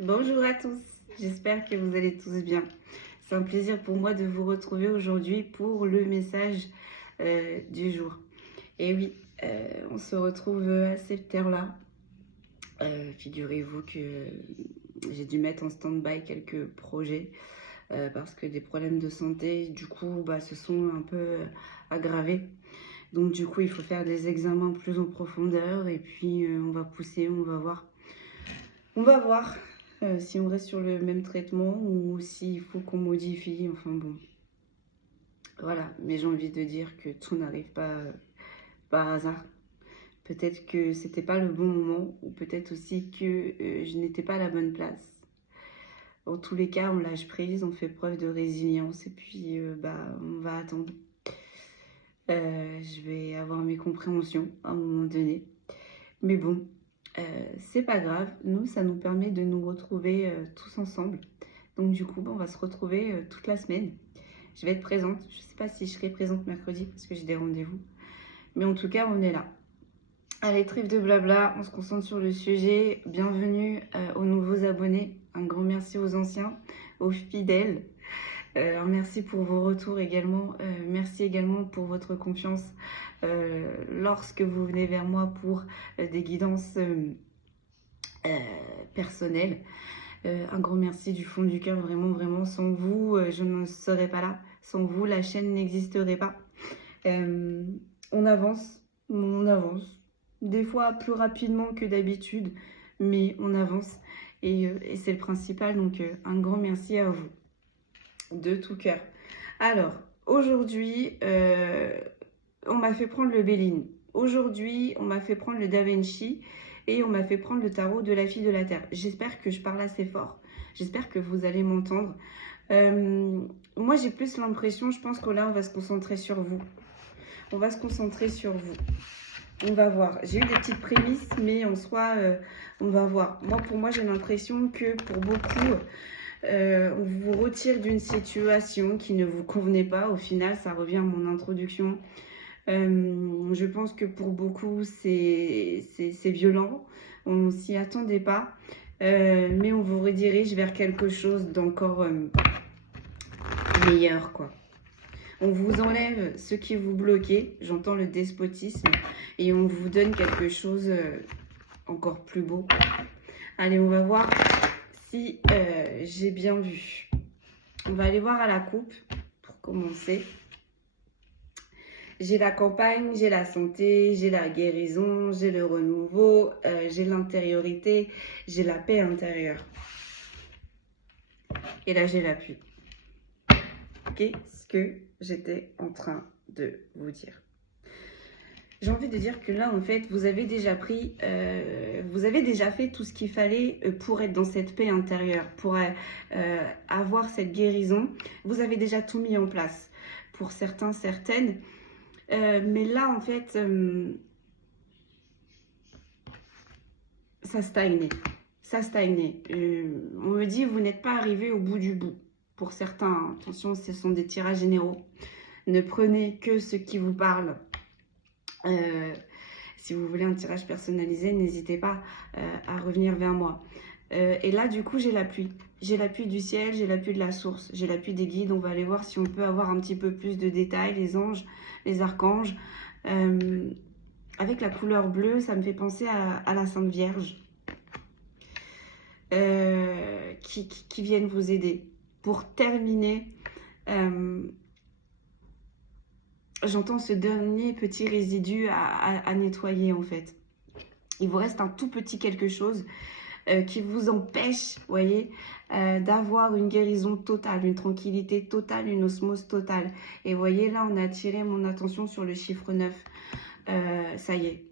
Bonjour à tous, j'espère que vous allez tous bien. C'est un plaisir pour moi de vous retrouver aujourd'hui pour le message du jour. Et oui, on se retrouve à cette heure-là. Figurez-vous que j'ai dû mettre en stand-by quelques projets parce que des problèmes de santé, du coup, se sont un peu aggravés. Donc du coup, il faut faire des examens plus en profondeur et puis on va pousser, on va voir. On va voir si on reste sur le même traitement ou s'il faut qu'on modifie. Enfin bon, voilà. Mais j'ai envie de dire que tout n'arrive pas par hasard. Peut-être que c'était pas le bon moment ou peut-être aussi que je n'étais pas à la bonne place. En tous les cas, on lâche prise, on fait preuve de résilience et puis on va attendre. Je vais avoir mes compréhensions à un moment donné. Mais bon, c'est pas grave. Nous, ça nous permet de nous retrouver tous ensemble. Donc du coup, on va se retrouver toute la semaine. Je vais être présente. Je ne sais pas si je serai présente mercredi parce que j'ai des rendez-vous. Mais en tout cas, on est là. Allez, trêve de blabla, on se concentre sur le sujet. Bienvenue aux nouveaux abonnés. Un grand merci aux anciens, aux fidèles. Un merci pour vos retours également. Merci également pour votre confiance lorsque vous venez vers moi pour des guidances personnelles. Un grand merci du fond du cœur, vraiment, vraiment. Sans vous, je ne serais pas là. Sans vous, la chaîne n'existerait pas. On avance, on avance. Des fois plus rapidement que d'habitude, mais on avance. Et c'est le principal, donc un grand merci à vous. De tout cœur. Alors, aujourd'hui, on m'a fait prendre le Béline. Aujourd'hui, on m'a fait prendre le Da Vinci. Et on m'a fait prendre le tarot de la fille de la Terre. J'espère que je parle assez fort. J'espère que vous allez m'entendre. Moi, j'ai plus l'impression, je pense que là, on va se concentrer sur vous. On va se concentrer sur vous. On va voir. J'ai eu des petites prémices, mais en soi, on va voir. Pour moi, j'ai l'impression que pour beaucoup, on vous retire d'une situation qui ne vous convenait pas. Au final, ça revient à mon introduction. Je pense que pour beaucoup, c'est violent. On ne s'y attendait pas. Mais on vous redirige vers quelque chose d'encore meilleur, quoi. On vous enlève ce qui vous bloquait, j'entends le despotisme, et on vous donne quelque chose encore plus beau. Allez, on va voir si j'ai bien vu. On va aller voir à la coupe pour commencer. J'ai la campagne, j'ai la santé, j'ai la guérison, j'ai le renouveau, j'ai l'intériorité, j'ai la paix intérieure. Et là, j'ai l'appui. Qu'est-ce que j'étais en train de vous dire? J'ai envie de dire que là, en fait, vous avez déjà fait tout ce qu'il fallait pour être dans cette paix intérieure, pour avoir cette guérison. Vous avez déjà tout mis en place. Pour certains, certaines. Mais là, en fait, ça stagnait. Ça stagnait. On me dit, vous n'êtes pas arrivé au bout du bout. Pour certains, attention, ce sont des tirages généraux. Ne prenez que ce qui vous parle. Si vous voulez un tirage personnalisé, n'hésitez pas à revenir vers moi. Et là, du coup, j'ai l'appui. J'ai l'appui du ciel, j'ai l'appui de la source, j'ai l'appui des guides. On va aller voir si on peut avoir un petit peu plus de détails, les anges, les archanges. Avec la couleur bleue, ça me fait penser à la Sainte Vierge qui viennent vous aider. Pour terminer, j'entends ce dernier petit résidu à nettoyer en fait. Il vous reste un tout petit quelque chose qui vous empêche, voyez, d'avoir une guérison totale, une tranquillité totale, une osmose totale. Et voyez, là, on a attiré mon attention sur le chiffre 9. Ça y est,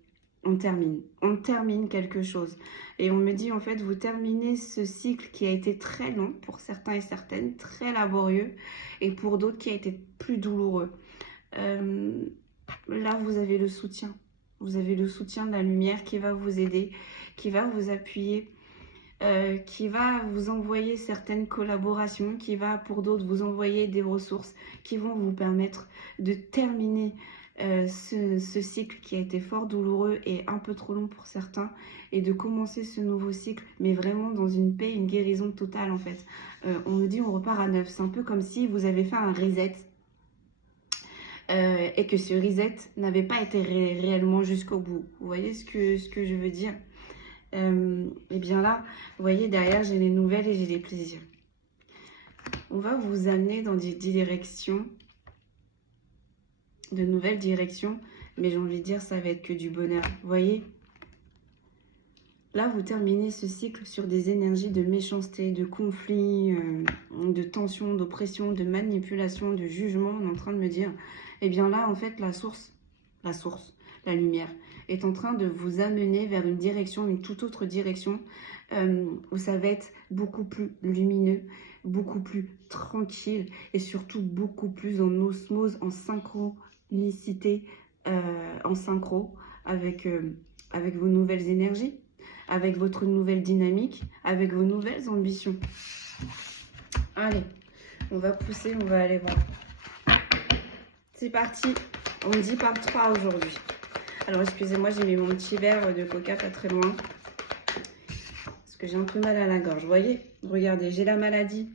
on termine. On termine quelque chose. Et on me dit, en fait, vous terminez ce cycle qui a été très long pour certains et certaines, très laborieux, et pour d'autres qui a été plus douloureux. Là, vous avez le soutien. Vous avez le soutien de la lumière qui va vous aider, qui va vous appuyer, qui va vous envoyer certaines collaborations, qui va pour d'autres vous envoyer des ressources qui vont vous permettre de terminer ce cycle qui a été fort douloureux et un peu trop long pour certains, et de commencer ce nouveau cycle, mais vraiment dans une paix, une guérison totale en fait. On me dit on repart à neuf, c'est un peu comme si vous avez fait un reset, et que ce reset n'avait pas été réellement jusqu'au bout. Vous voyez ce que je veux dire? Et bien là, vous voyez, derrière, j'ai les nouvelles et j'ai les plaisirs. On va vous amener dans des directions, de nouvelles directions, mais j'ai envie de dire, ça va être que du bonheur. Vous voyez? Là, vous terminez ce cycle sur des énergies de méchanceté, de conflit, de tension, d'oppression, de manipulation, de jugement. On est en train de me dire, eh bien là, en fait, la source, la lumière, est en train de vous amener vers une direction, une toute autre direction, où ça va être beaucoup plus lumineux, beaucoup plus tranquille et surtout beaucoup plus en osmose, en synchronicité, en synchro avec vos nouvelles énergies, avec votre nouvelle dynamique, avec vos nouvelles ambitions. Allez, on va pousser, on va aller voir. C'est parti, on dit par 3 aujourd'hui. Alors excusez-moi, j'ai mis mon petit verre de coca pas très loin, parce que j'ai un peu mal à la gorge. Vous voyez, regardez, j'ai la maladie.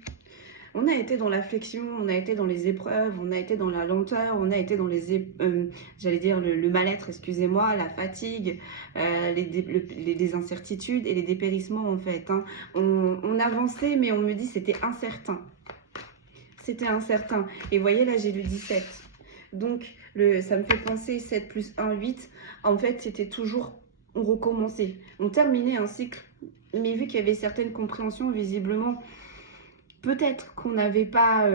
On a été dans la flexion, on a été dans les épreuves, on a été dans la lenteur, on a été dans j'allais dire le mal-être, excusez-moi, la fatigue, les incertitudes et les dépérissements en fait. Hein. On avançait, mais on me dit c'était incertain. C'était incertain. Et vous voyez, là j'ai le 17. Donc, ça me fait penser 7 plus 1, 8. En fait, c'était toujours, on recommençait. On terminait un cycle, mais vu qu'il y avait certaines compréhensions, visiblement, peut-être qu'on n'avait pas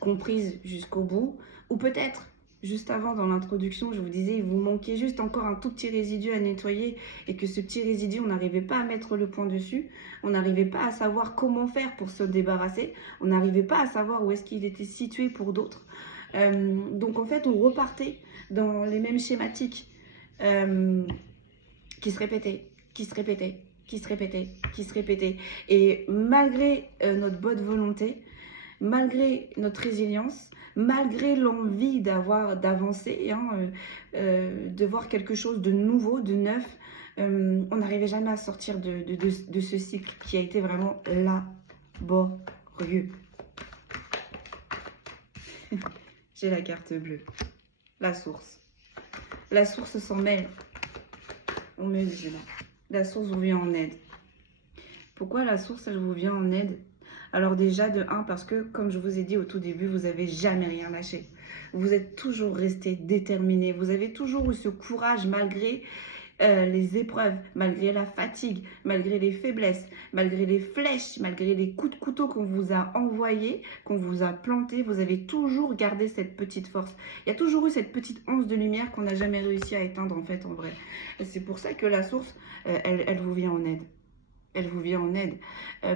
comprise jusqu'au bout, ou peut-être, juste avant dans l'introduction, je vous disais, il vous manquait juste encore un tout petit résidu à nettoyer, et que ce petit résidu, on n'arrivait pas à mettre le point dessus, on n'arrivait pas à savoir comment faire pour se débarrasser, on n'arrivait pas à savoir où est-ce qu'il était situé pour d'autres. Donc en fait, on repartait dans les mêmes schématiques qui se répétaient, qui se répétaient, qui se répétaient, qui se répétaient. Et malgré notre bonne volonté, malgré notre résilience, malgré l'envie d'avancer, hein, de voir quelque chose de nouveau, de neuf, on n'arrivait jamais à sortir de ce cycle qui a été vraiment laborieux. J'ai la carte bleue. La source. La source s'en mêle. On me dit là. La source vous vient en aide. Pourquoi la source, elle vous vient en aide? Alors déjà, de 1, parce que, comme je vous ai dit au tout début, vous n'avez jamais rien lâché. Vous êtes toujours resté déterminé. Vous avez toujours eu ce courage malgré les épreuves, malgré la fatigue, malgré les faiblesses, malgré les flèches, malgré les coups de couteau qu'on vous a envoyés, qu'on vous a plantés, vous avez toujours gardé cette petite force. Il y a toujours eu cette petite once de lumière qu'on n'a jamais réussi à éteindre en fait en vrai. C'est pour ça que la source, elle vous vient en aide. Elle vous vient en aide.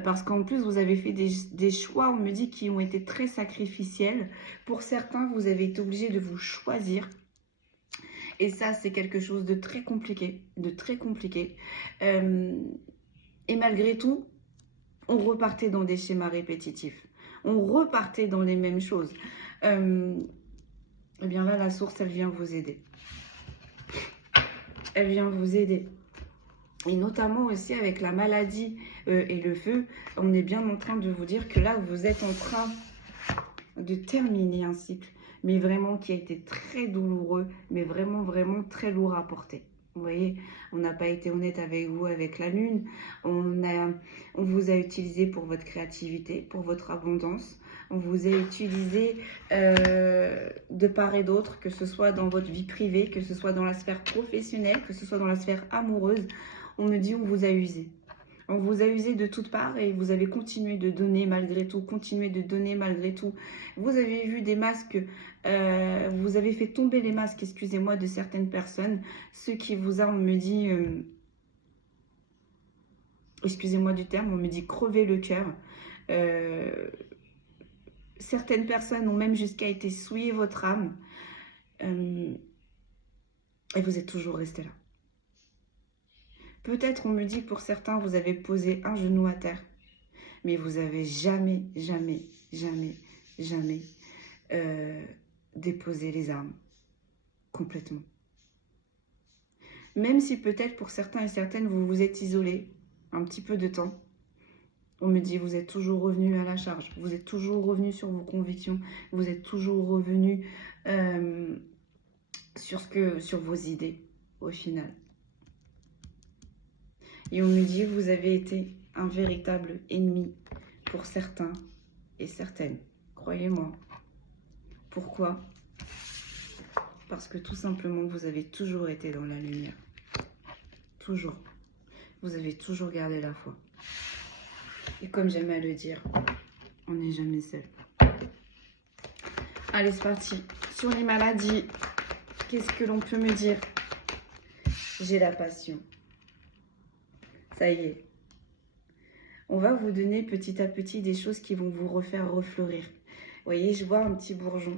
Parce qu'en plus, vous avez fait des choix, on me dit, qui ont été très sacrificiels. Pour certains, vous avez été obligé de vous choisir. Et ça, c'est quelque chose de très compliqué, et malgré tout, on repartait dans des schémas répétitifs. On repartait dans les mêmes choses. Eh bien là, la source, elle vient vous aider. Elle vient vous aider. Et notamment aussi avec la maladie et le feu, on est bien en train de vous dire que là, vous êtes en train de terminer un cycle, mais vraiment qui a été très douloureux, mais vraiment, vraiment très lourd à porter. Vous voyez, on n'a pas été honnête avec vous, avec la lune. On vous a utilisé pour votre créativité, pour votre abondance. On vous a utilisé de part et d'autre, que ce soit dans votre vie privée, que ce soit dans la sphère professionnelle, que ce soit dans la sphère amoureuse. On me dit on vous a usé. On vous a usé de toutes parts et vous avez continué de donner malgré tout, continué de donner malgré tout. Vous avez vu des masques, vous avez fait tomber les masques, excusez-moi, de certaines personnes. Ceux qui vous ont, on me dit, excusez-moi du terme, on me dit crever le cœur. Certaines personnes ont même jusqu'à été souiller votre âme. Et vous êtes toujours resté là. Peut-être, on me dit, pour certains, vous avez posé un genou à terre. Mais vous n'avez jamais, jamais, jamais, jamais déposé les armes. complètement. Même si peut-être pour certains et certaines, vous vous êtes isolés un petit peu de temps, on me dit, vous êtes toujours revenu à la charge, vous êtes toujours revenu sur vos convictions, vous êtes toujours revenu sur vos idées, au final. Et on me dit, vous avez été un véritable ennemi pour certains et certaines, croyez-moi. Pourquoi? Parce que tout simplement, vous avez toujours été dans la lumière. Toujours. Vous avez toujours gardé la foi. Et comme j'aime à le dire, on n'est jamais seul. Allez, c'est parti. Sur les maladies, qu'est-ce que l'on peut me dire? J'ai la passion. Ça y est. On va vous donner petit à petit des choses qui vont vous refaire refleurir. Vous voyez, je vois un petit bourgeon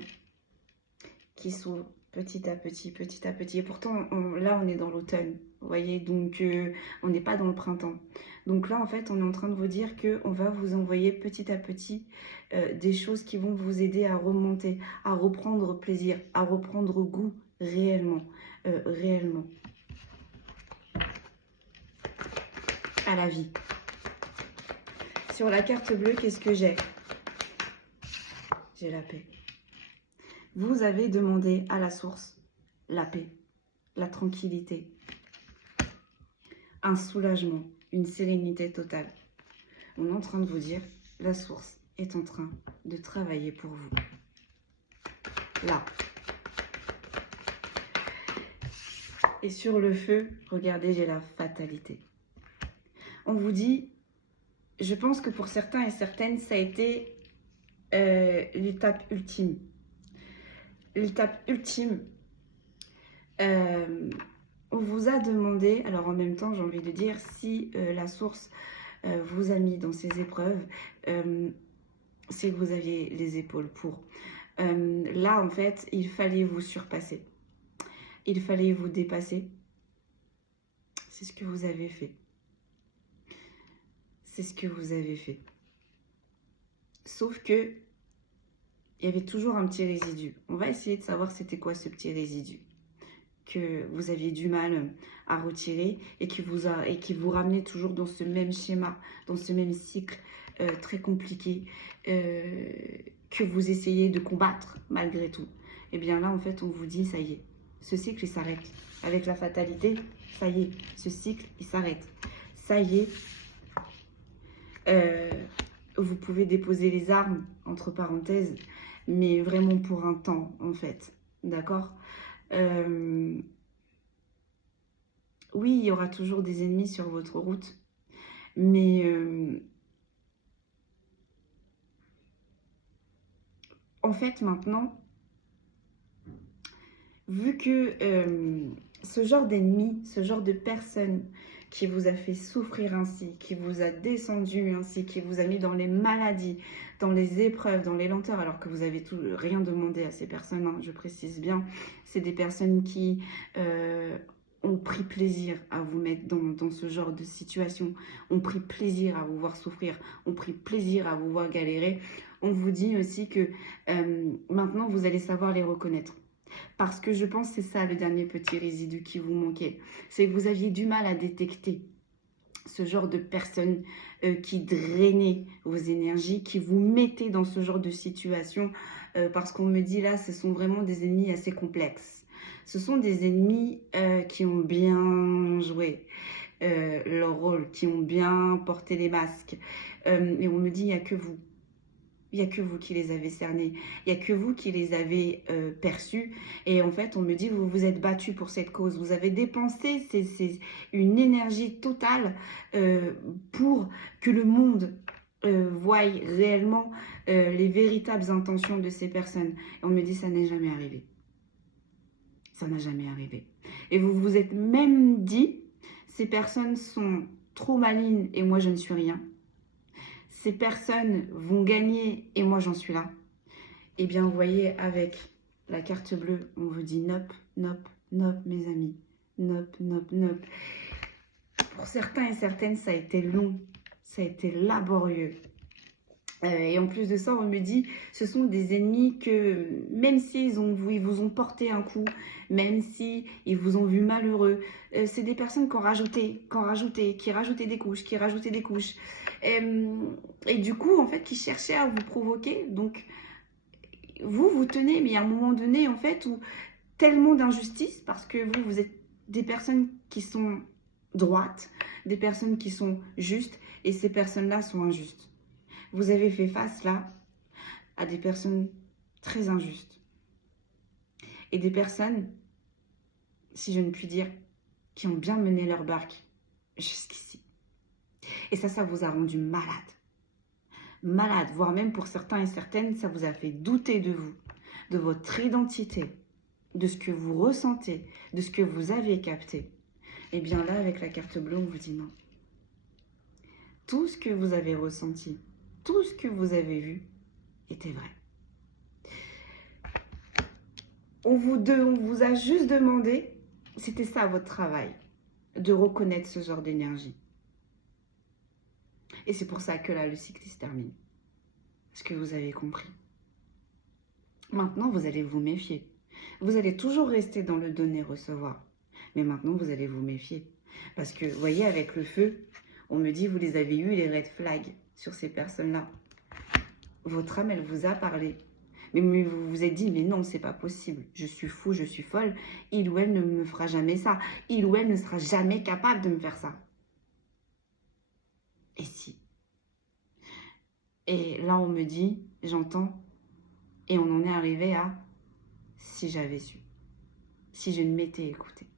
qui s'ouvre petit à petit, petit à petit. Et pourtant, là, on est dans l'automne. Vous voyez, donc on n'est pas dans le printemps. Donc là, en fait, on est en train de vous dire qu'on va vous envoyer petit à petit des choses qui vont vous aider à remonter, à reprendre plaisir, à reprendre goût réellement, réellement à la vie. Sur la carte bleue, qu'est-ce que j'ai? J'ai la paix. Vous avez demandé à la source la paix, la tranquillité, un soulagement, une sérénité totale. On est en train de vous dire, la source est en train de travailler pour vous. Là. Et sur le feu, regardez, j'ai la fatalité. On vous dit, je pense que pour certains et certaines, ça a été l'étape ultime. L'étape ultime, on vous a demandé, alors en même temps, j'ai envie de dire, si la source vous a mis dans ces épreuves, c'est que vous aviez les épaules pour. Là, en fait, il fallait vous surpasser. Il fallait vous dépasser. C'est ce que vous avez fait. C'est ce que vous avez fait. Sauf que il y avait toujours un petit résidu. On va essayer de savoir c'était quoi ce petit résidu que vous aviez du mal à retirer et qui vous ramenait toujours dans ce même schéma, dans ce même cycle très compliqué que vous essayez de combattre malgré tout. Et bien là, en fait, on vous dit, ça y est, ce cycle, il s'arrête. Avec la fatalité, ça y est, ce cycle, il s'arrête. Ça y est, vous pouvez déposer les armes, entre parenthèses, mais vraiment pour un temps, en fait. D'accord? Oui, il y aura toujours des ennemis sur votre route, mais en fait, maintenant, vu que ce genre d'ennemi, ce genre de personne qui vous a fait souffrir ainsi, qui vous a descendu ainsi, qui vous a mis dans les maladies, dans les épreuves, dans les lenteurs, alors que vous avez rien demandé à ces personnes, hein, je précise bien, c'est des personnes qui ont pris plaisir à vous mettre dans ce genre de situation, ont pris plaisir à vous voir souffrir, ont pris plaisir à vous voir galérer. On vous dit aussi que maintenant, vous allez savoir les reconnaître. Parce que je pense que c'est ça le dernier petit résidu qui vous manquait. C'est que vous aviez du mal à détecter ce genre de personnes qui drainaient vos énergies, qui vous mettaient dans ce genre de situation. Parce qu'on me dit là, ce sont vraiment des ennemis assez complexes. Ce sont des ennemis qui ont bien joué leur rôle, qui ont bien porté les masques. Et on me dit, il n'y a que vous. Il n'y a que vous qui les avez cernés. Il n'y a que vous qui les avez perçus. Et en fait, on me dit, vous vous êtes battu pour cette cause. Vous avez dépensé une énergie totale pour que le monde voie réellement les véritables intentions de ces personnes. Et on me dit, ça n'est jamais arrivé. Ça n'a jamais arrivé. Et vous vous êtes même dit, ces personnes sont trop malignes et moi, je ne suis rien. Ces personnes vont gagner et moi j'en suis là. Eh bien, vous voyez, avec la carte bleue, on vous dit nope, nope, nope, mes amis. Nope, nope, nope. Pour certains et certaines, ça a été long, ça a été laborieux. Et en plus de ça, on me dit, ce sont des ennemis que, même s'ils ils vous ont porté un coup, même si ils vous ont vu malheureux, c'est des personnes qui rajoutaient des couches, qui rajoutaient des couches. Et du coup, en fait, qui cherchaient à vous provoquer. Donc, vous tenez, mais il y a un moment donné, en fait, où tellement d'injustice, parce que vous êtes des personnes qui sont droites, des personnes qui sont justes, et ces personnes-là sont injustes. Vous avez fait face, là, à des personnes très injustes. Et des personnes, si je ne puis dire, qui ont bien mené leur barque jusqu'ici. Et ça vous a rendu malade. Malade, voire même pour certains et certaines, ça vous a fait douter de vous, de votre identité, de ce que vous ressentez, de ce que vous avez capté. Et bien là, avec la carte bleue, on vous dit non. Tout ce que vous avez ressenti, tout ce que vous avez vu était vrai. On vous a juste demandé, c'était ça votre travail, de reconnaître ce genre d'énergie. Et c'est pour ça que là, le cycle se termine. Parce que vous avez compris. Maintenant, vous allez vous méfier. Vous allez toujours rester dans le donner-recevoir. Mais maintenant, vous allez vous méfier. Parce que, vous voyez, avec le feu, on me dit, vous les avez eus, les red flags sur ces personnes-là. Votre âme, elle vous a parlé. Mais vous vous êtes dit, mais non, c'est pas possible. Je suis fou, je suis folle. Il ou elle ne me fera jamais ça. Il ou elle ne sera jamais capable de me faire ça. Et si? Et là, on me dit, j'entends, et on en est arrivé à si j'avais su, si je ne m'étais écoutée.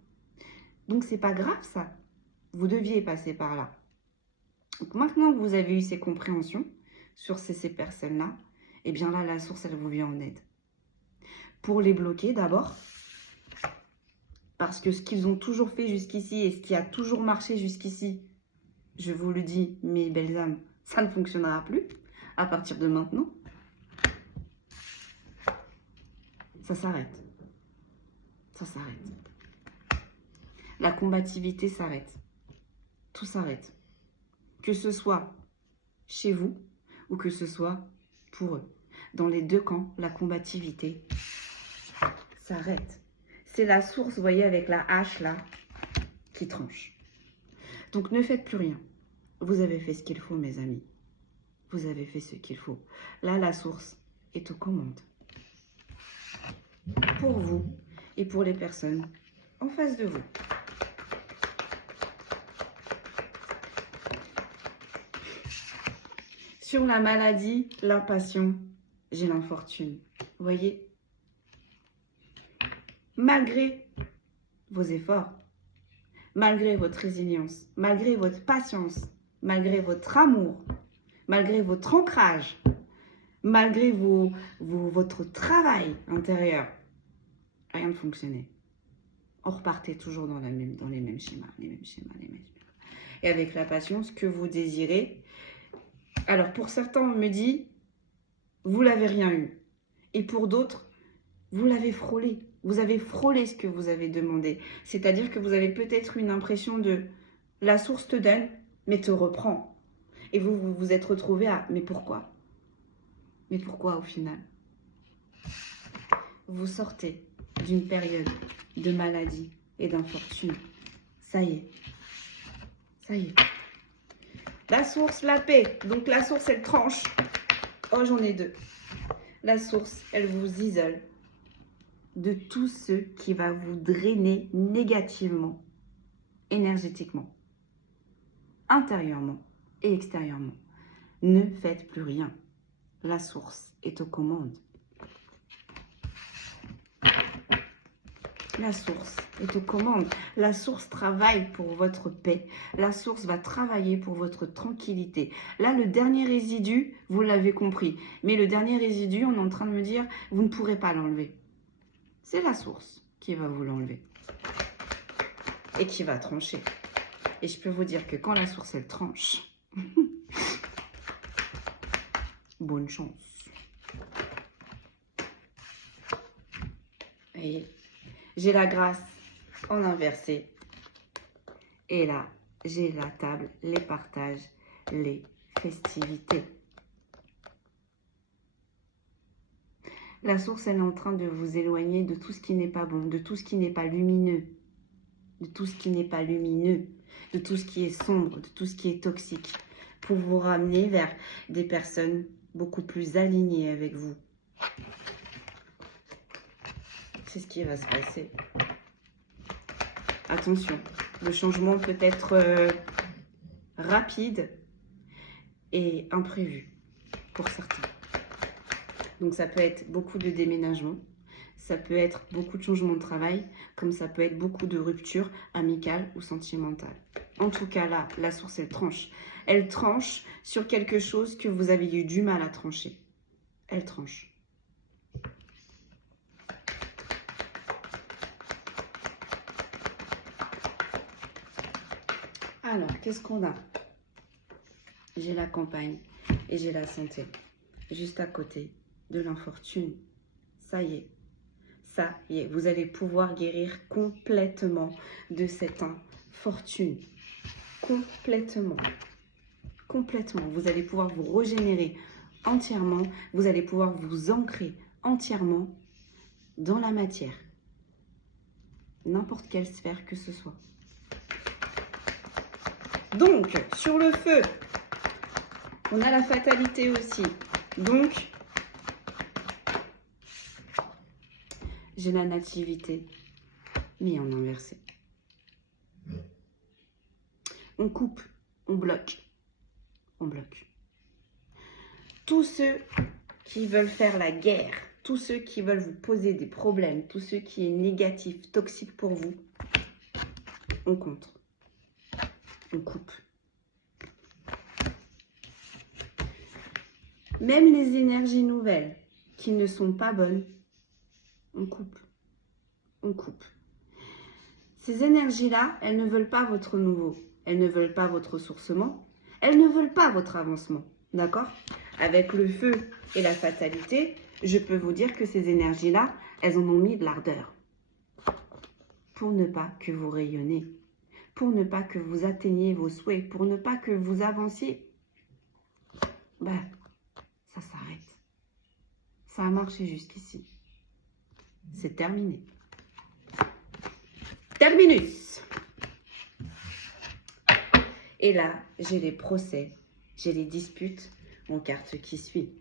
Donc, c'est pas grave, ça. Vous deviez passer par là. Donc, maintenant que vous avez eu ces compréhensions sur ces personnes-là, eh bien là, la source, elle vous vient en aide. Pour les bloquer, d'abord, parce que ce qu'ils ont toujours fait jusqu'ici et ce qui a toujours marché jusqu'ici, je vous le dis, mes belles âmes, ça ne fonctionnera plus à partir de maintenant. Ça s'arrête. Ça s'arrête. La combativité s'arrête. Tout s'arrête. Que ce soit chez vous ou que ce soit pour eux. Dans les deux camps, la combativité s'arrête. C'est la source, vous voyez, avec la hache là, qui tranche. Donc ne faites plus rien. Vous avez fait ce qu'il faut, mes amis. Vous avez fait ce qu'il faut. Là, la source est aux commandes. Pour vous et pour les personnes en face de vous. Sur la maladie, la passion, j'ai l'infortune. Vous voyez? Malgré vos efforts, malgré votre résilience, malgré votre patience, malgré votre amour, malgré votre ancrage, malgré votre travail intérieur, rien ne fonctionnait. On repartait toujours dans les mêmes schémas, les mêmes schémas. Et avec la passion, ce que vous désirez. Alors, pour certains, on me dit, vous l'avez rien eu. Et pour d'autres, vous l'avez frôlé. Vous avez frôlé ce que vous avez demandé. C'est-à-dire que vous avez peut-être une impression de, la source te donne, mais te reprend. Et vous vous êtes retrouvé à, mais pourquoi? Mais pourquoi au final? Vous sortez d'une période de maladie et d'infortune. Ça y est. Ça y est. La source, la paix. Donc la source, elle tranche. Oh, j'en ai deux. La source, elle vous isole de tout ce qui va vous drainer négativement, énergétiquement, intérieurement et extérieurement. Ne faites plus rien. La source est aux commandes. La source est aux commandes. La source travaille pour votre paix. La source va travailler pour votre tranquillité. Là, le dernier résidu, vous l'avez compris. Mais le dernier résidu, on est en train de me dire, vous ne pourrez pas l'enlever. C'est la source qui va vous l'enlever. Et qui va trancher. Et je peux vous dire que quand la source, elle tranche, bonne chance. Et j'ai la grâce en inversé. Et là, j'ai la table, les partages, les festivités. La source, elle est en train de vous éloigner de tout ce qui n'est pas bon, de tout ce qui n'est pas lumineux, de tout ce qui n'est pas lumineux, de tout ce qui est sombre, de tout ce qui est toxique, pour vous ramener vers des personnes beaucoup plus alignées avec vous. C'est ce qui va se passer. Attention, le changement peut être rapide et imprévu pour certains. Donc ça peut être beaucoup de déménagements, ça peut être beaucoup de changements de travail, comme ça peut être beaucoup de ruptures amicales ou sentimentales. En tout cas là, la source, elle tranche. Elle tranche sur quelque chose que vous avez eu du mal à trancher. Elle tranche. Alors, qu'est-ce qu'on a? J'ai la campagne et j'ai la santé. Juste à côté de l'infortune. Ça y est, vous allez pouvoir guérir complètement de cette infortune. Complètement. Vous allez pouvoir vous régénérer entièrement. Vous allez pouvoir vous ancrer entièrement dans la matière. N'importe quelle sphère que ce soit. Donc, sur le feu, on a la fatalité aussi. Donc, j'ai la nativité, mais en inversé. On coupe, on bloque. Tous ceux qui veulent faire la guerre, tous ceux qui veulent vous poser des problèmes, tous ceux qui est négatif, toxique pour vous, on contre. On coupe. Même les énergies nouvelles qui ne sont pas bonnes, on coupe. Ces énergies-là, elles ne veulent pas votre nouveau. Elles ne veulent pas votre ressourcement. Elles ne veulent pas votre avancement. D'accord? Avec le feu et la fatalité, je peux vous dire que ces énergies-là, elles en ont mis de l'ardeur. Pour ne pas que vous rayonnez. Pour ne pas que vous atteigniez vos souhaits. Pour ne pas que vous avanciez. Ça s'arrête. Ça a marché jusqu'ici. C'est terminé. Terminus. Et là, j'ai les procès, j'ai les disputes en carte qui suit.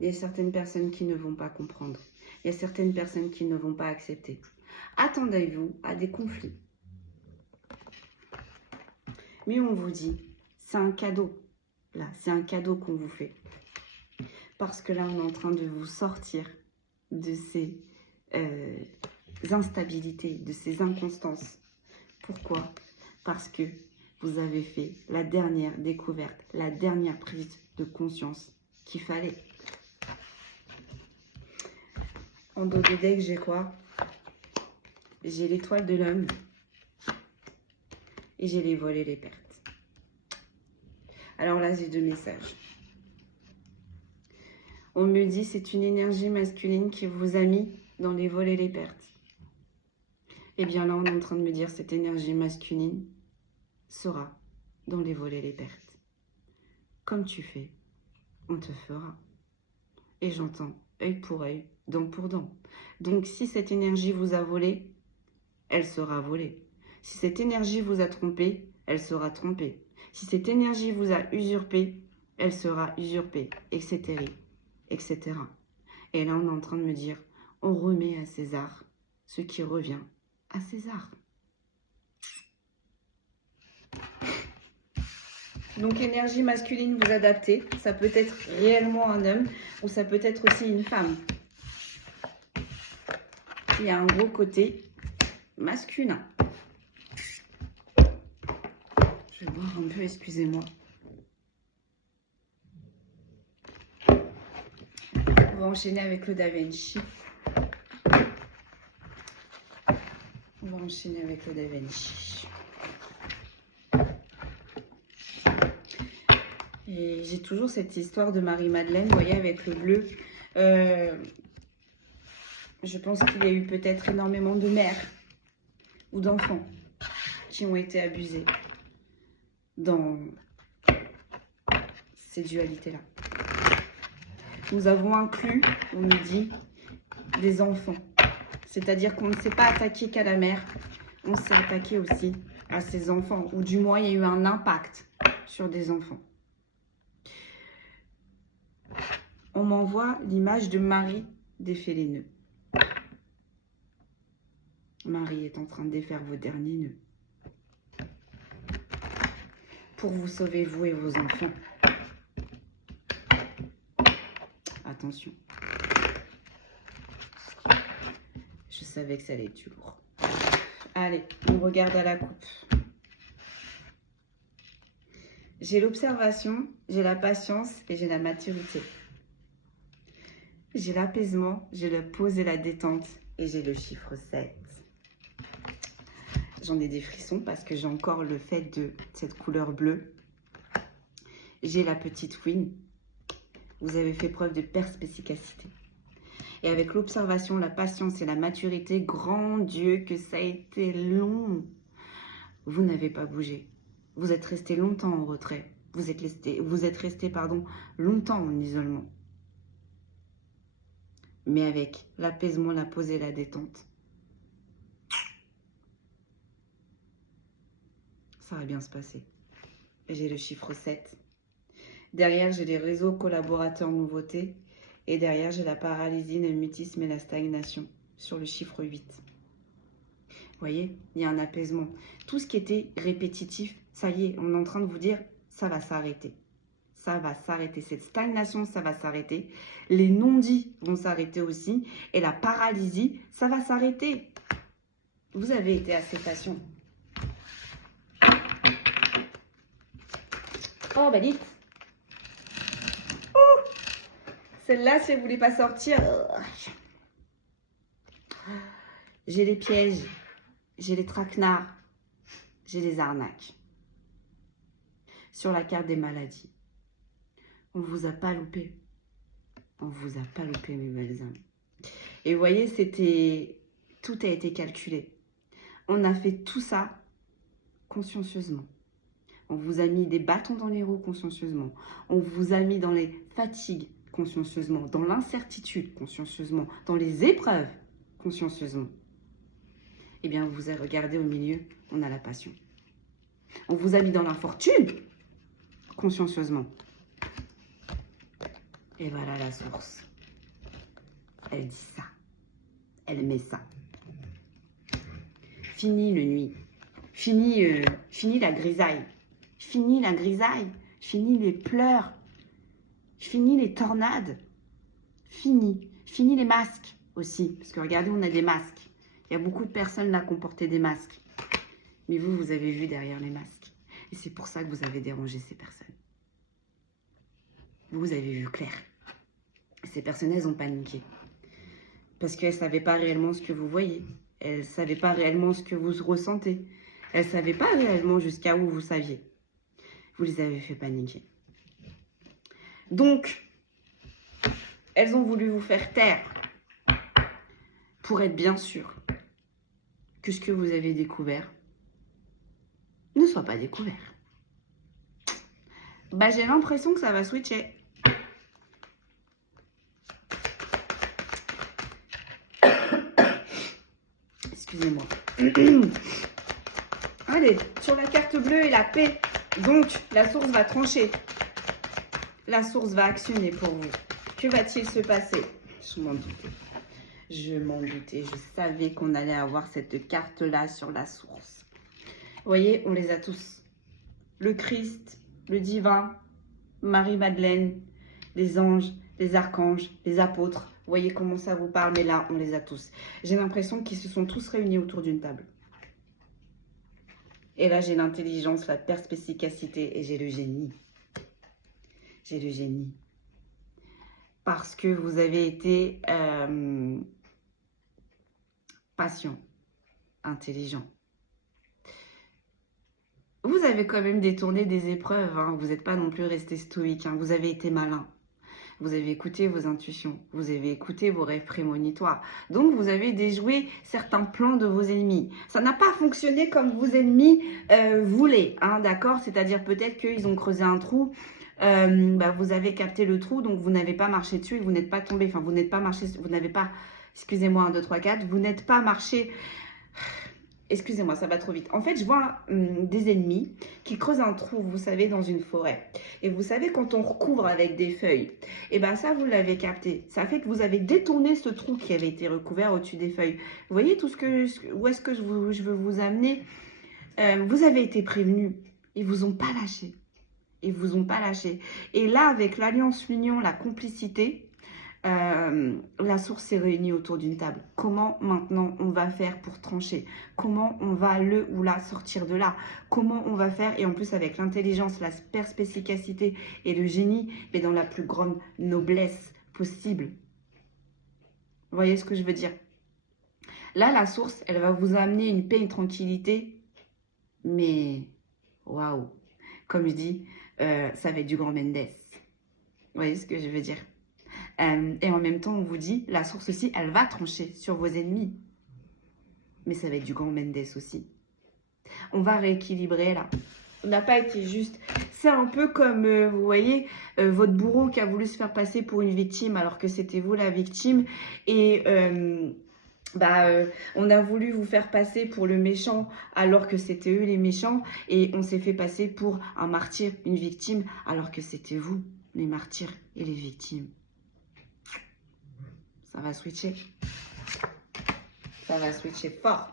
Il y a certaines personnes qui ne vont pas comprendre. Il y a certaines personnes qui ne vont pas accepter. Attendez-vous à des conflits. Mais on vous dit, c'est un cadeau. Là, c'est un cadeau qu'on vous fait. Parce que là, on est en train de vous sortir de ces instabilités, de ces inconstances. Pourquoi? Parce que vous avez fait la dernière découverte, la dernière prise de conscience qu'il fallait. En dos de deck, j'ai quoi? J'ai l'étoile de l'homme et j'ai les vols et les pertes. Alors là, j'ai deux messages. On me dit c'est une énergie masculine qui vous a mis dans les vols et les pertes. Et bien là, on est en train de me dire cette énergie masculine sera dans les vols et les pertes. Comme tu fais, on te fera. Et j'entends œil pour œil, dent pour dent. Donc si cette énergie vous a volé, elle sera volée. Si cette énergie vous a trompé, elle sera trompée. Si cette énergie vous a usurpé, elle sera usurpée, etc. etc. Et là, on est en train de me dire, on remet à César ce qui revient à César. Donc, énergie masculine, vous adaptez. Ça peut être réellement un homme ou ça peut être aussi une femme. Il y a un gros côté masculin. Je vais boire un peu, excusez-moi. On va enchaîner avec le Da Vinci. Et j'ai toujours cette histoire de Marie-Madeleine, vous voyez, avec le bleu. Je pense qu'il y a eu peut-être énormément de mères ou d'enfants qui ont été abusés dans ces dualités-là. Nous avons inclus, on nous dit, des enfants. C'est-à-dire qu'on ne s'est pas attaqué qu'à la mère, on s'est attaqué aussi à ses enfants. Ou du moins, il y a eu un impact sur des enfants. On m'envoie l'image de Marie défait les nœuds. Marie est en train de défaire vos derniers nœuds. Pour vous sauver, vous et vos enfants. Attention. Je savais que ça allait être du lourd. Allez, on regarde à la coupe. J'ai l'observation, j'ai la patience et j'ai la maturité. J'ai l'apaisement, j'ai le pause et la détente et j'ai le chiffre 7. J'en ai des frissons parce que j'ai encore le fait de cette couleur bleue. J'ai la petite Win. Vous avez fait preuve de perspicacité. Et avec l'observation, la patience et la maturité, grand Dieu que ça a été long. Vous n'avez pas bougé. Vous êtes resté longtemps en retrait. Vous êtes resté longtemps en isolement. Mais avec l'apaisement, la pause et la détente, ça va bien se passer. J'ai le chiffre 7. Derrière, j'ai les réseaux collaborateurs nouveautés. Et derrière, j'ai la paralysie, le mutisme et la stagnation sur le chiffre 8. Vous voyez, il y a un apaisement. Tout ce qui était répétitif, ça y est, on est en train de vous dire, ça va s'arrêter. Ça va s'arrêter. Cette stagnation, ça va s'arrêter. Les non-dits vont s'arrêter aussi. Et la paralysie, ça va s'arrêter. Vous avez été assez patient. Oh, bah dites. Celle-là, si elle ne voulait pas sortir. J'ai les pièges. J'ai les traquenards. J'ai les arnaques. Sur la carte des maladies. On ne vous a pas loupé. On ne vous a pas loupé, mes belles âmes. Et vous voyez, tout a été calculé. On a fait tout ça consciencieusement. On vous a mis des bâtons dans les roues consciencieusement. On vous a mis dans les fatigues consciencieusement, dans l'incertitude consciencieusement, dans les épreuves consciencieusement. Eh bien, vous avez regardé au milieu, on a la passion. On vous a mis dans l'infortune consciencieusement. Et voilà la source. Elle dit ça. Elle met ça. Fini le nuit. Fini la grisaille. Fini la grisaille. Fini les pleurs. Fini les tornades. Fini. Fini les masques aussi. Parce que regardez, on a des masques. Il y a beaucoup de personnes là qui ont porté des masques. Mais vous, vous avez vu derrière les masques. Et c'est pour ça que vous avez dérangé ces personnes. Vous avez vu clair. Ces personnes, elles ont paniqué. Parce qu'elles ne savaient pas réellement ce que vous voyez. Elles ne savaient pas réellement ce que vous ressentez. Elles ne savaient pas réellement jusqu'à où vous saviez. Vous les avez fait paniquer. Donc, elles ont voulu vous faire taire pour être bien sûr que ce que vous avez découvert ne soit pas découvert. Bah, j'ai l'impression que ça va switcher. Excusez-moi. Allez, sur la carte bleue et la paix, donc la source va trancher. La source va actionner pour vous. Que va-t-il se passer? Je m'en doutais. Je m'en doutais. Je savais qu'on allait avoir cette carte-là sur la source. Vous voyez, on les a tous. Le Christ, le divin, Marie-Madeleine, les anges, les archanges, les apôtres. Vous voyez comment ça vous parle, mais là, on les a tous. J'ai l'impression qu'ils se sont tous réunis autour d'une table. Et là, j'ai l'intelligence, la perspicacité et j'ai le génie. J'ai le génie. Parce que vous avez été patient, intelligent. Vous avez quand même détourné des épreuves. Hein. Vous n'êtes pas non plus resté stoïque. Hein. Vous avez été malin. vous avez écouté vos intuitions, vous avez écouté vos rêves prémonitoires. Donc, vous avez déjoué certains plans de vos ennemis. Ça n'a pas fonctionné comme vos ennemis voulaient, hein, d'accord? C'est-à-dire peut-être qu'ils ont creusé un trou, vous avez capté le trou, donc vous n'avez pas marché dessus et vous n'êtes pas tombé. Enfin, vous n'êtes pas marché, vous n'avez pas, excusez-moi, 1, 2, 3, 4, vous n'êtes pas marché... Excusez-moi, ça va trop vite. En fait, je vois des ennemis qui creusent un trou, vous savez, dans une forêt. Et vous savez, quand on recouvre avec des feuilles, et bien ça, vous l'avez capté. Ça fait que vous avez détourné ce trou qui avait été recouvert au-dessus des feuilles. Vous voyez où est-ce que je veux vous amener? Vous avez été prévenus. Ils vous ont pas lâché. Ils vous ont pas lâché. Et là, avec l'alliance, l'union, la complicité... la source s'est réunie autour d'une table. Comment maintenant on va faire pour trancher? Comment on va le ou la sortir de là? Comment on va faire? Et en plus avec l'intelligence, la perspicacité et le génie, mais dans la plus grande noblesse possible. Vous voyez ce que je veux dire? Là, la source, elle va vous amener une paix, une tranquillité. Mais, waouh! Comme je dis, ça va être du grand Mendes. Vous voyez ce que je veux dire? Et en même temps, on vous dit, la source aussi, elle va trancher sur vos ennemis. Mais ça va être du grand Mendes aussi. On va rééquilibrer là. On n'a pas été juste. C'est un peu comme, vous voyez, votre bourreau qui a voulu se faire passer pour une victime alors que c'était vous la victime. Et on a voulu vous faire passer pour le méchant alors que c'était eux les méchants. Et on s'est fait passer pour un martyr, une victime, alors que c'était vous les martyrs et les victimes. Ça va switcher. Ça va switcher fort.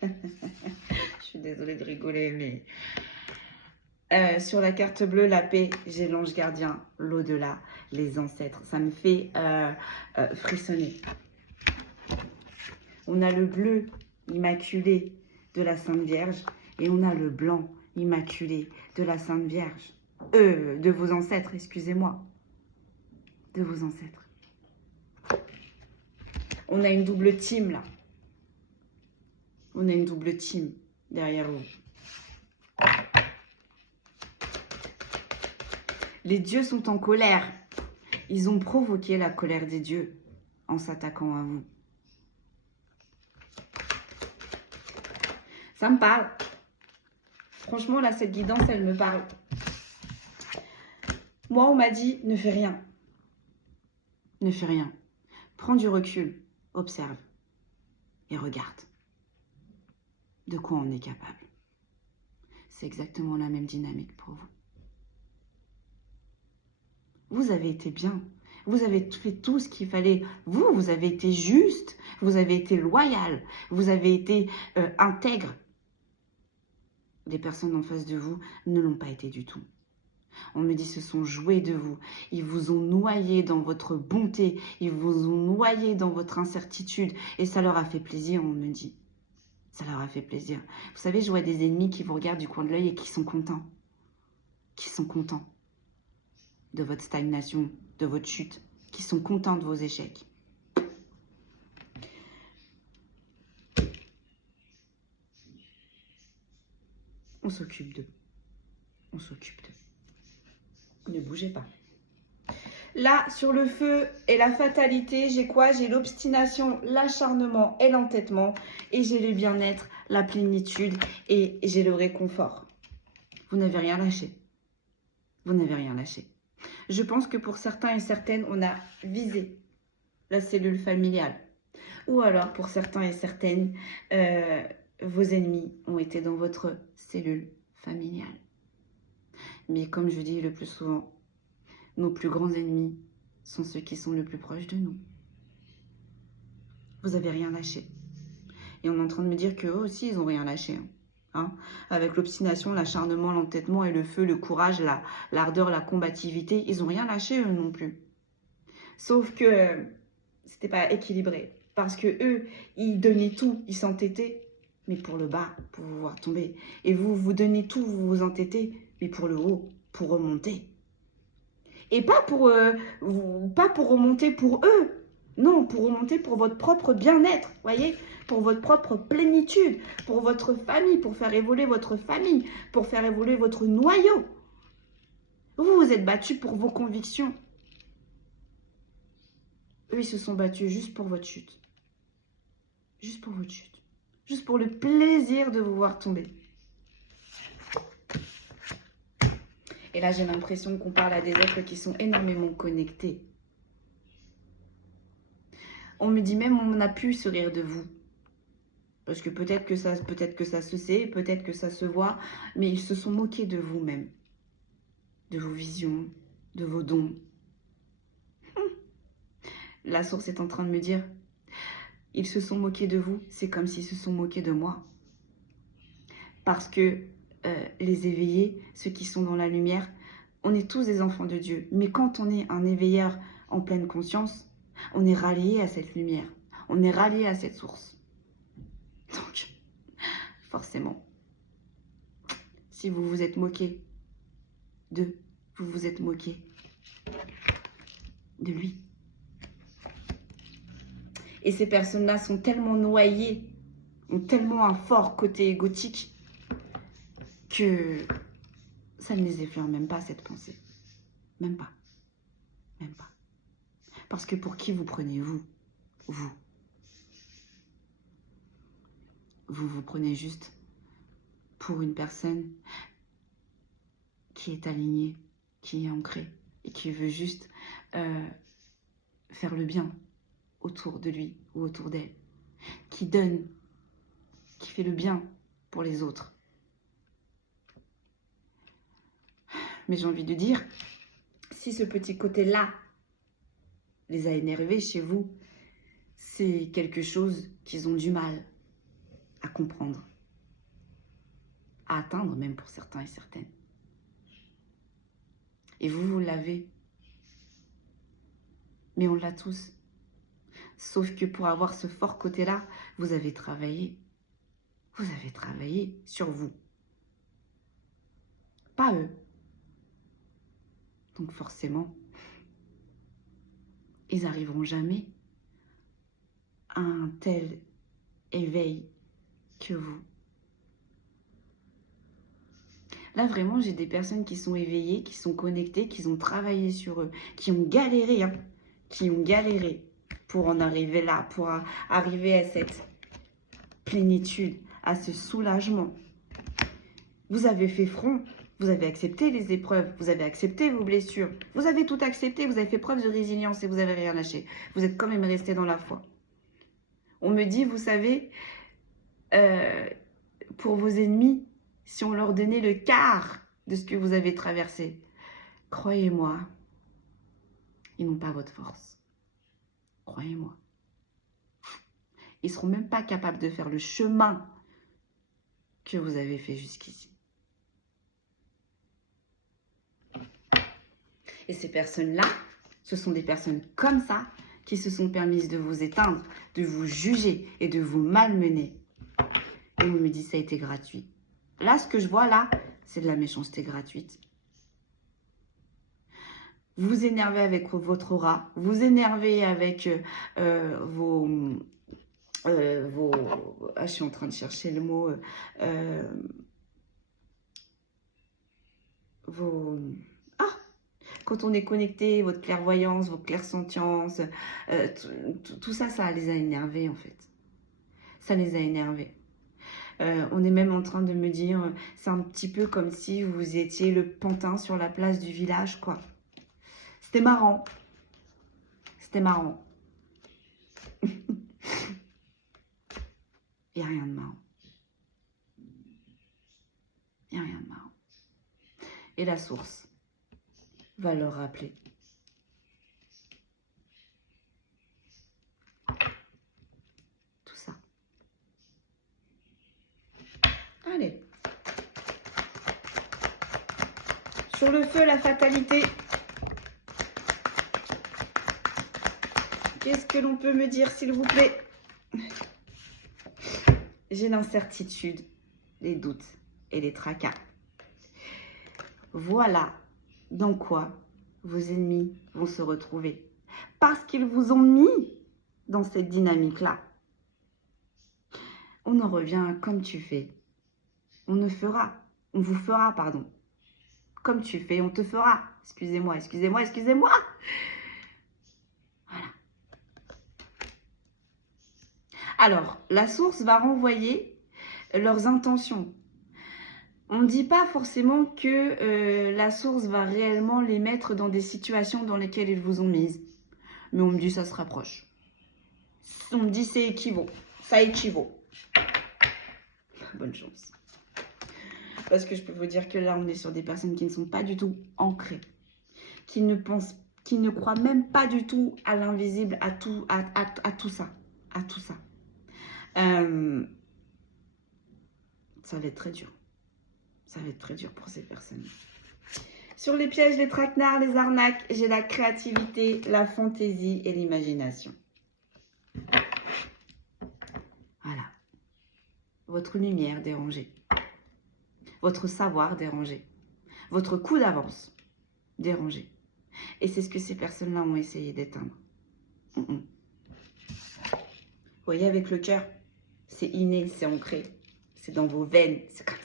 Je suis désolée de rigoler, mais... sur la carte bleue, la paix, j'ai l'ange gardien, l'au-delà, les ancêtres. Ça me fait frissonner. On a le bleu immaculé de la Sainte Vierge et on a le blanc immaculé de la Sainte Vierge. De vos ancêtres, excusez-moi. De vos ancêtres. On a une double team, là. On a une double team derrière vous. Les dieux sont en colère. Ils ont provoqué la colère des dieux en s'attaquant à vous. Ça me parle. Franchement, là, cette guidance, elle me parle. Moi, on m'a dit, ne fais rien. Ne fais rien. Prends du recul, observe et regarde de quoi on est capable. C'est exactement la même dynamique pour vous. Vous avez été bien. Vous avez fait tout ce qu'il fallait. Vous avez été juste. Vous avez été loyal. Vous avez été intègre. Les personnes en face de vous ne l'ont pas été du tout. On me dit se sont joués de vous. Ils vous ont noyé dans votre bonté. Ils vous ont noyé dans votre incertitude. Et ça leur a fait plaisir, on me dit. Ça leur a fait plaisir. Vous savez, je vois des ennemis qui vous regardent du coin de l'œil et qui sont contents. Qui sont contents de votre stagnation, de votre chute. Qui sont contents de vos échecs. On s'occupe d'eux. On s'occupe d'eux. Ne bougez pas. Là, sur le feu et la fatalité, j'ai quoi? J'ai l'obstination, l'acharnement et l'entêtement. Et j'ai le bien-être, la plénitude et j'ai le réconfort. Vous n'avez rien lâché. Vous n'avez rien lâché. Je pense que pour certains et certaines, on a visé la cellule familiale. Ou alors, pour certains et certaines, vos ennemis ont été dans votre cellule familiale. Mais comme je dis le plus souvent, nos plus grands ennemis sont ceux qui sont le plus proches de nous. Vous n'avez rien lâché. Et on est en train de me dire qu'eux aussi, ils n'ont rien lâché. Hein. Avec l'obstination, l'acharnement, l'entêtement et le feu, le courage, l'ardeur, la combativité, ils n'ont rien lâché eux non plus. Sauf que c'était pas équilibré. Parce que eux, ils donnaient tout, ils s'entêtaient, mais pour le bas, pour vous voir tomber. Et vous, vous donnez tout, vous vous entêtez, mais pour le haut, pour remonter. Et pas pour remonter pour eux. Non, pour remonter pour votre propre bien-être, voyez. pour votre propre plénitude, pour votre famille, pour faire évoluer votre famille, pour faire évoluer votre noyau. Vous vous êtes battus pour vos convictions. Eux, ils se sont battus juste pour votre chute. Juste pour votre chute. Juste pour le plaisir de vous voir tomber. Et là, j'ai l'impression qu'on parle à des êtres qui sont énormément connectés. On me dit même, on a pu se rire de vous. Parce que peut-être que ça se sait, peut-être que ça se voit, mais ils se sont moqués de vous-même. De vos visions, de vos dons. La source est en train de me dire, ils se sont moqués de vous, c'est comme s'ils se sont moqués de moi. Parce que les éveillés, ceux qui sont dans la lumière, on est tous des enfants de Dieu. Mais quand on est un éveilleur en pleine conscience, on est rallié à cette lumière. On est rallié à cette source. Donc, forcément, si vous vous êtes moqué d'eux, vous vous êtes moqué de lui. Et ces personnes-là sont tellement noyées, ont tellement un fort côté égotique, que ça ne les effleure même pas, cette pensée. Même pas. Même pas. Parce que pour qui vous prenez vous? Vous. Vous prenez juste pour une personne qui est alignée, qui est ancrée et qui veut juste faire le bien autour de lui ou autour d'elle. Qui donne, qui fait le bien pour les autres. Mais j'ai envie de dire, si ce petit côté-là les a énervés chez vous, c'est quelque chose qu'ils ont du mal à comprendre, à atteindre même pour certains et certaines. Et vous l'avez. Mais on l'a tous. Sauf que pour avoir ce fort côté-là, vous avez travaillé. Vous avez travaillé sur vous. Pas eux. Donc forcément, ils n'arriveront jamais à un tel éveil que vous. Là, vraiment, j'ai des personnes qui sont éveillées, qui sont connectées, qui ont travaillé sur eux, qui ont galéré, qui ont galéré pour en arriver là, pour arriver à cette plénitude, à ce soulagement. Vous avez fait front, vous avez accepté les épreuves, vous avez accepté vos blessures, vous avez tout accepté, vous avez fait preuve de résilience et vous n'avez rien lâché. Vous êtes quand même resté dans la foi. On me dit, vous savez, pour vos ennemis, si on leur donnait le quart de ce que vous avez traversé, croyez-moi, ils n'ont pas votre force. Croyez-moi. Ils ne seront même pas capables de faire le chemin que vous avez fait jusqu'ici. Et ces personnes-là, ce sont des personnes comme ça qui se sont permises de vous éteindre, de vous juger et de vous malmener. Et on me dit ça a été gratuit. Là, ce que je vois là, c'est de la méchanceté gratuite. Vous énervez avec votre aura, vous énervez avec vos... je suis en train de chercher le mot... quand on est connecté, votre clairvoyance, votre clairsentience, tout ça, ça les a énervés en fait. Ça les a énervés. On est même en train de me dire, c'est un petit peu comme si vous étiez le pantin sur la place du village, quoi. C'était marrant. C'était marrant. Il n'y a rien de marrant. Il n'y a rien de marrant. Et la source va leur rappeler. Tout ça. Allez. Sur le feu, la fatalité. Qu'est-ce que l'on peut me dire, s'il vous plaît? J'ai l'incertitude, les doutes et les tracas. Voilà dans quoi vos ennemis vont se retrouver. Parce qu'ils vous ont mis dans cette dynamique-là. on en revient à comme tu fais. On vous fera, pardon. Comme tu fais, on te fera. Excusez-moi. Voilà. Alors, la source va renvoyer leurs intentions. On ne dit pas forcément que la source va réellement les mettre dans des situations dans lesquelles ils vous ont mises. Mais on me dit ça se rapproche. On me dit c'est équivaut. Ça équivaut. Bonne chance. Parce que je peux vous dire que là, on est sur des personnes qui ne sont pas du tout ancrées. Qui ne croient même pas du tout à l'invisible, à tout ça. À tout ça. Ça va être très dur. Ça va être très dur pour ces personnes. Sur les pièges, les traquenards, les arnaques, j'ai la créativité, la fantaisie et l'imagination. Voilà. Votre lumière dérangée. Votre savoir dérangé. Votre coup d'avance dérangé. Et c'est ce que ces personnes-là ont essayé d'éteindre. Vous voyez, avec le cœur, c'est inné, c'est ancré. C'est dans vos veines, c'est comme ça.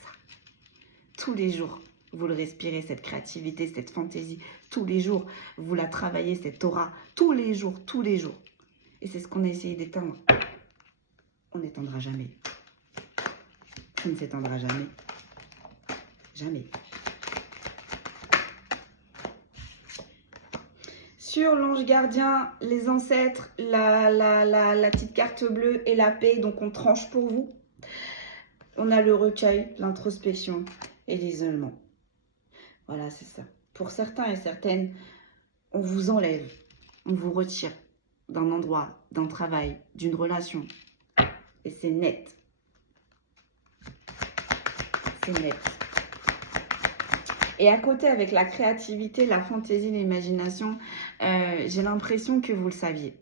Tous les jours, vous le respirez, cette créativité, cette fantaisie. Tous les jours, vous la travaillez, cette aura. Tous les jours. Et c'est ce qu'on a essayé d'éteindre. On n'éteindra jamais. Ça ne s'éteindra jamais. Jamais. Sur l'ange gardien, les ancêtres, la petite carte bleue et la paix, donc on tranche pour vous. On a le recueil, l'introspection et l'isolement. Voilà, c'est ça. Pour certains et certaines, on vous enlève, on vous retire d'un endroit, d'un travail, d'une relation. Et c'est net. C'est net. Et à côté, avec la créativité, la fantaisie, l'imagination, j'ai l'impression que vous le saviez.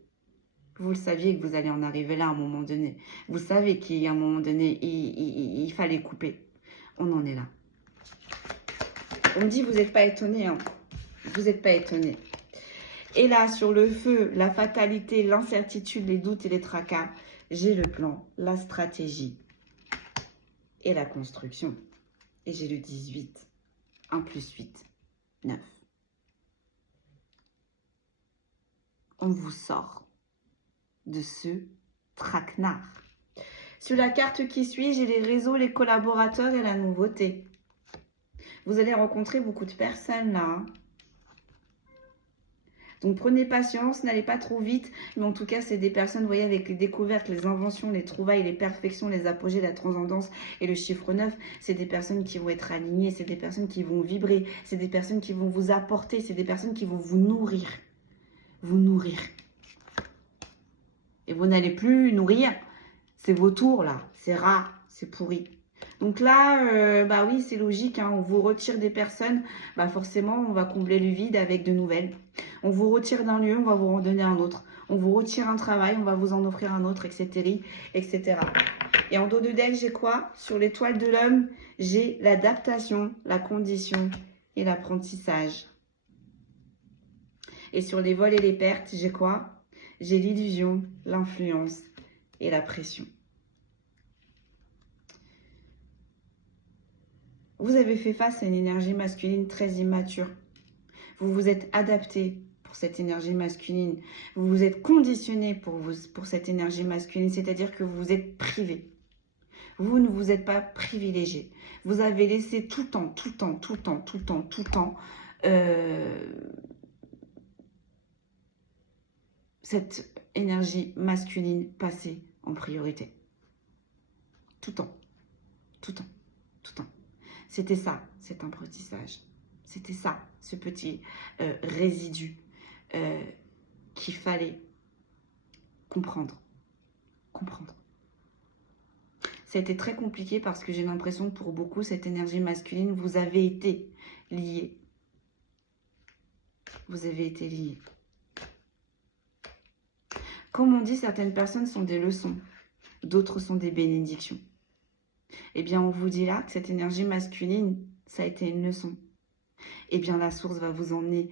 Vous le saviez que vous allez en arriver là à un moment donné. Vous savez qu'à un moment donné, il fallait couper. On en est là. On me dit, vous n'êtes pas étonné. Hein. Vous n'êtes pas étonné. Et là, sur le feu, la fatalité, l'incertitude, les doutes et les tracas, j'ai le plan, la stratégie et la construction. Et j'ai le 18. 1 plus 8, 9. On vous sort de ce traquenard. Sur la carte qui suit, j'ai les réseaux, les collaborateurs et la nouveauté. Vous allez rencontrer beaucoup de personnes là. Hein. Donc prenez patience, n'allez pas trop vite. Mais en tout cas, c'est des personnes, vous voyez, avec les découvertes, les inventions, les trouvailles, les perfections, les apogées, la transcendance et le chiffre 9. C'est des personnes qui vont être alignées, c'est des personnes qui vont vibrer, c'est des personnes qui vont vous apporter, c'est des personnes qui vont vous nourrir. Vous nourrir. Et vous n'allez plus nourrir. C'est vos tours là, c'est rare, c'est pourri. Donc là, bah oui, c'est logique, hein, on vous retire des personnes, bah forcément, on va combler le vide avec de nouvelles. On vous retire d'un lieu, on va vous en donner un autre. On vous retire un travail, on va vous en offrir un autre, etc. etc. Et en dos de deck, j'ai quoi? Sur l'étoile de l'homme, j'ai l'adaptation, la condition et l'apprentissage. Et sur les vols et les pertes, j'ai quoi? J'ai l'illusion, l'influence et la pression. Vous avez fait face à une énergie masculine très immature. Vous vous êtes adapté pour cette énergie masculine. Vous vous êtes conditionné pour cette énergie masculine, c'est-à-dire que vous vous êtes privé. Vous ne vous êtes pas privilégié. Vous avez laissé tout le temps, cette énergie masculine passer en priorité. Tout le temps. C'était ça, cet apprentissage. C'était ça, ce petit résidu qu'il fallait comprendre. Ça a été très compliqué parce que j'ai l'impression que pour beaucoup, cette énergie masculine, vous avez été liés. Vous avez été liés. Comme on dit, certaines personnes sont des leçons, d'autres sont des bénédictions. Eh bien, on vous dit là que cette énergie masculine, ça a été une leçon. Eh bien, la source va vous emmener,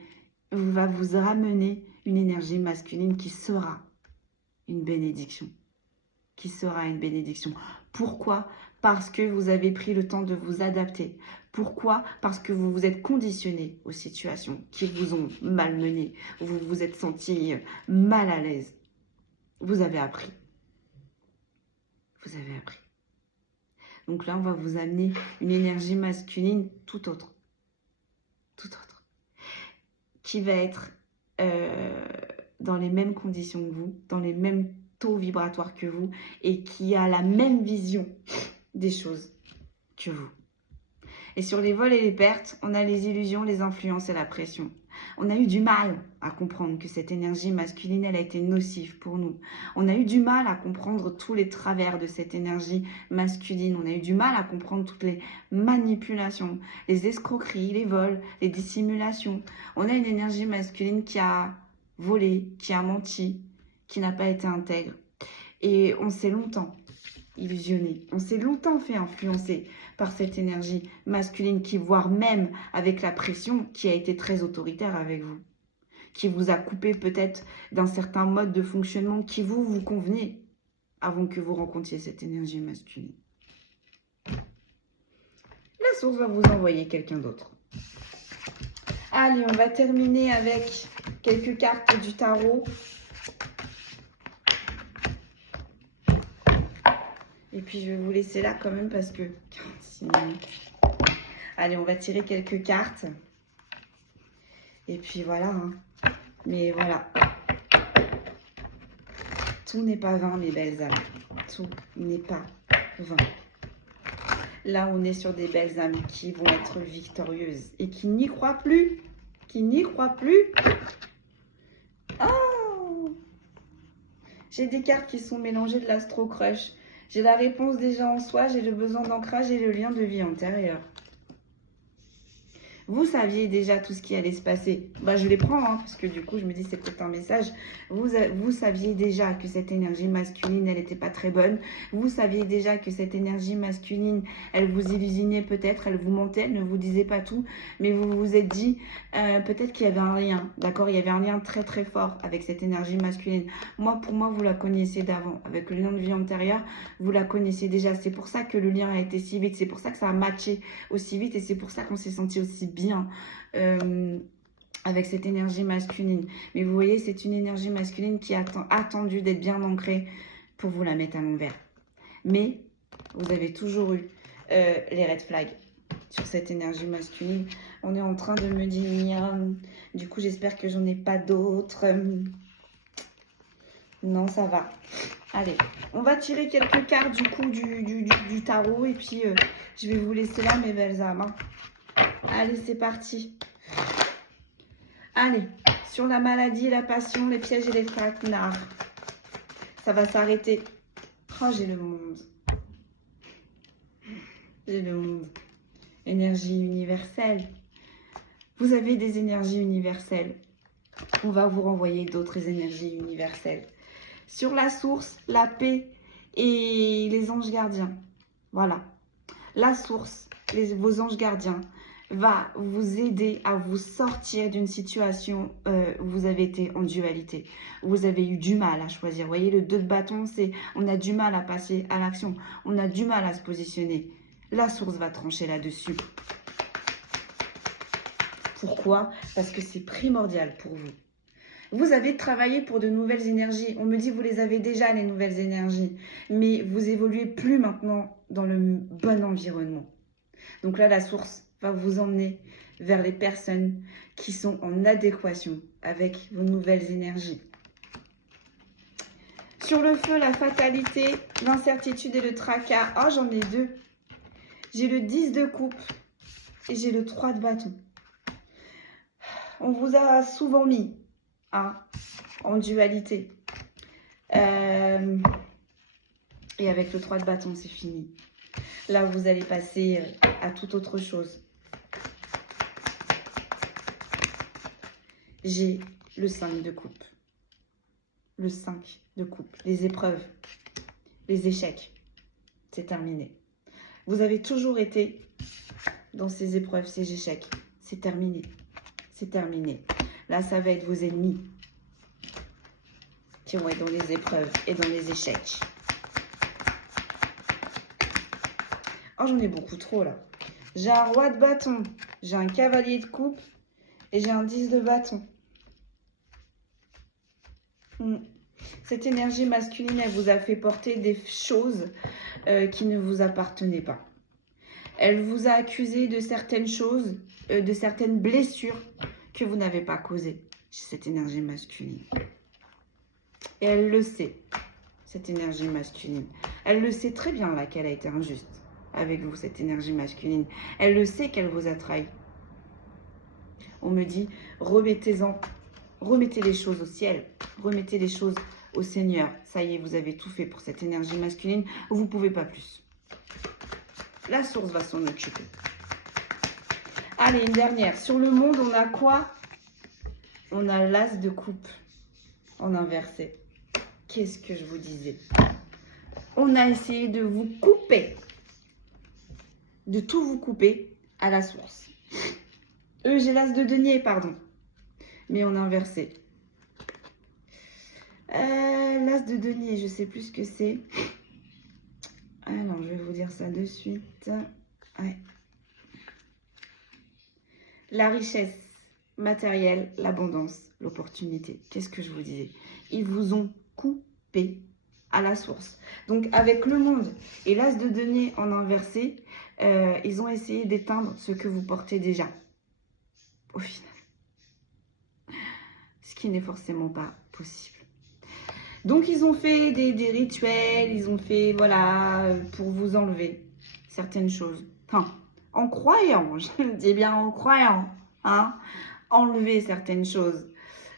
va vous ramener une énergie masculine qui sera une bénédiction, qui sera une bénédiction. Pourquoi? Parce que vous avez pris le temps de vous adapter. Pourquoi? Parce que vous vous êtes conditionné aux situations qui vous ont malmené. Vous vous êtes senti mal à l'aise. Vous avez appris. Vous avez appris. Donc là, on va vous amener une énergie masculine tout autre. Tout autre. Qui va être dans les mêmes conditions que vous, dans les mêmes taux vibratoires que vous et qui a la même vision des choses que vous. Et sur les vols et les pertes, on a les illusions, les influences et la pression. On a eu du mal à comprendre que cette énergie masculine, elle a été nocive pour nous. On a eu du mal à comprendre tous les travers de cette énergie masculine. On a eu du mal à comprendre toutes les manipulations, les escroqueries, les vols, les dissimulations. On a une énergie masculine qui a volé, qui a menti, qui n'a pas été intègre. Et on s'est longtemps illusionné. On s'est longtemps fait influencer par cette énergie masculine qui, voire même avec la pression, qui a été très autoritaire avec vous, qui vous a coupé peut-être d'un certain mode de fonctionnement qui vous convenait avant que vous rencontriez cette énergie masculine. La source va vous envoyer quelqu'un d'autre. Allez, on va terminer avec quelques cartes du tarot. Et puis, je vais vous laisser là quand même parce que 46 minutes. Allez, on va tirer quelques cartes. Et puis, voilà. Hein. Mais voilà. Tout n'est pas vain, mes belles âmes. Tout n'est pas vain. Là, on est sur des belles âmes qui vont être victorieuses et qui n'y croient plus. Qui n'y croient plus. Oh! J'ai des cartes qui sont mélangées de l'astro-crush. J'ai la réponse déjà en soi, j'ai le besoin d'ancrage et le lien de vie antérieur. Vous saviez déjà tout ce qui allait se passer. Bah, je les prends, hein, parce que du coup, je me dis c'est peut-être un message. Vous saviez déjà que cette énergie masculine, elle n'était pas très bonne. Vous saviez déjà que cette énergie masculine, elle vous illusionnait peut-être, elle vous mentait, elle ne vous disait pas tout. Mais vous vous êtes dit peut-être qu'il y avait un lien. D'accord, il y avait un lien très très fort avec cette énergie masculine. Pour moi, vous la connaissiez d'avant. Avec le lien de vie antérieure, vous la connaissiez déjà. C'est pour ça que le lien a été si vite. C'est pour ça que ça a matché aussi vite. Et c'est pour ça qu'on s'est senti aussi bien avec cette énergie masculine. Mais vous voyez, c'est une énergie masculine qui a attendu d'être bien ancrée pour vous la mettre à l'envers. Mais vous avez toujours eu les red flags sur cette énergie masculine. On est en train de me dire, du coup, j'espère que j'en ai pas d'autres. Non, ça va. Allez, on va tirer quelques cartes du coup du tarot et puis je vais vous laisser là, mes belles âmes. Hein. Allez, c'est parti. Allez, sur la maladie, la passion, les pièges et les traquenards. Ça va s'arrêter. Oh, j'ai le monde. J'ai le monde. Énergie universelle. Vous avez des énergies universelles. On va vous renvoyer d'autres énergies universelles. Sur la source, la paix et les anges gardiens. Voilà. La source, vos anges gardiens, va vous aider à vous sortir d'une situation où vous avez été en dualité. Vous avez eu du mal à choisir. Vous voyez, le 2 de bâton, c'est on a du mal à passer à l'action. On a du mal à se positionner. La source va trancher là-dessus. Pourquoi? Parce que c'est primordial pour vous. Vous avez travaillé pour de nouvelles énergies. On me dit vous les avez déjà, les nouvelles énergies. Mais vous évoluez plus maintenant dans le bon environnement. Donc là, la source va vous emmener vers les personnes qui sont en adéquation avec vos nouvelles énergies. Sur le feu, la fatalité, l'incertitude et le tracas. Oh, j'en ai deux. J'ai le 10 de coupe et j'ai le 3 de bâton. On vous a souvent mis en dualité. Et avec le 3 de bâton, c'est fini. Là, vous allez passer à toute autre chose. J'ai le 5 de coupe. Le 5 de coupe. Les épreuves, les échecs, c'est terminé. Vous avez toujours été dans ces épreuves, ces échecs. C'est terminé. C'est terminé. Là, ça va être vos ennemis qui vont être dans les épreuves et dans les échecs. Oh, j'en ai beaucoup trop, là. J'ai un roi de bâton, j'ai un cavalier de coupe et j'ai un 10 de bâton. Cette énergie masculine, elle vous a fait porter des choses qui ne vous appartenaient pas. Elle vous a accusé de certaines choses, de certaines blessures que vous n'avez pas causées chez cette énergie masculine. Et elle le sait, cette énergie masculine. Elle le sait très bien là qu'elle a été injuste avec vous, cette énergie masculine. Elle le sait qu'elle vous a trahi. On me dit, remettez-en, remettez les choses au ciel, remettez les choses au Seigneur. Ça y est, vous avez tout fait pour cette énergie masculine, vous ne pouvez pas plus. La source va s'en occuper. Allez, une dernière. Sur le monde, on a quoi? On a l'as de coupe en inversé. Qu'est-ce que je vous disais? On a essayé de vous couper, de tout vous couper à la source. J'ai l'as de denier, pardon, mais en inversé. L'as de denier, je sais plus ce que c'est. Alors, je vais vous dire ça de suite. Ouais. La richesse matérielle, l'abondance, l'opportunité. Qu'est-ce que je vous disais? Ils vous ont coupé à la source. Donc, avec le monde et l'as de denier en inversé, ils ont essayé d'éteindre ce que vous portez déjà. Au final. Ce qui n'est forcément pas possible. Donc, ils ont fait des rituels, ils ont fait, voilà, pour vous enlever certaines choses. Enfin, en croyant, je dis bien en croyant, hein, enlever certaines choses.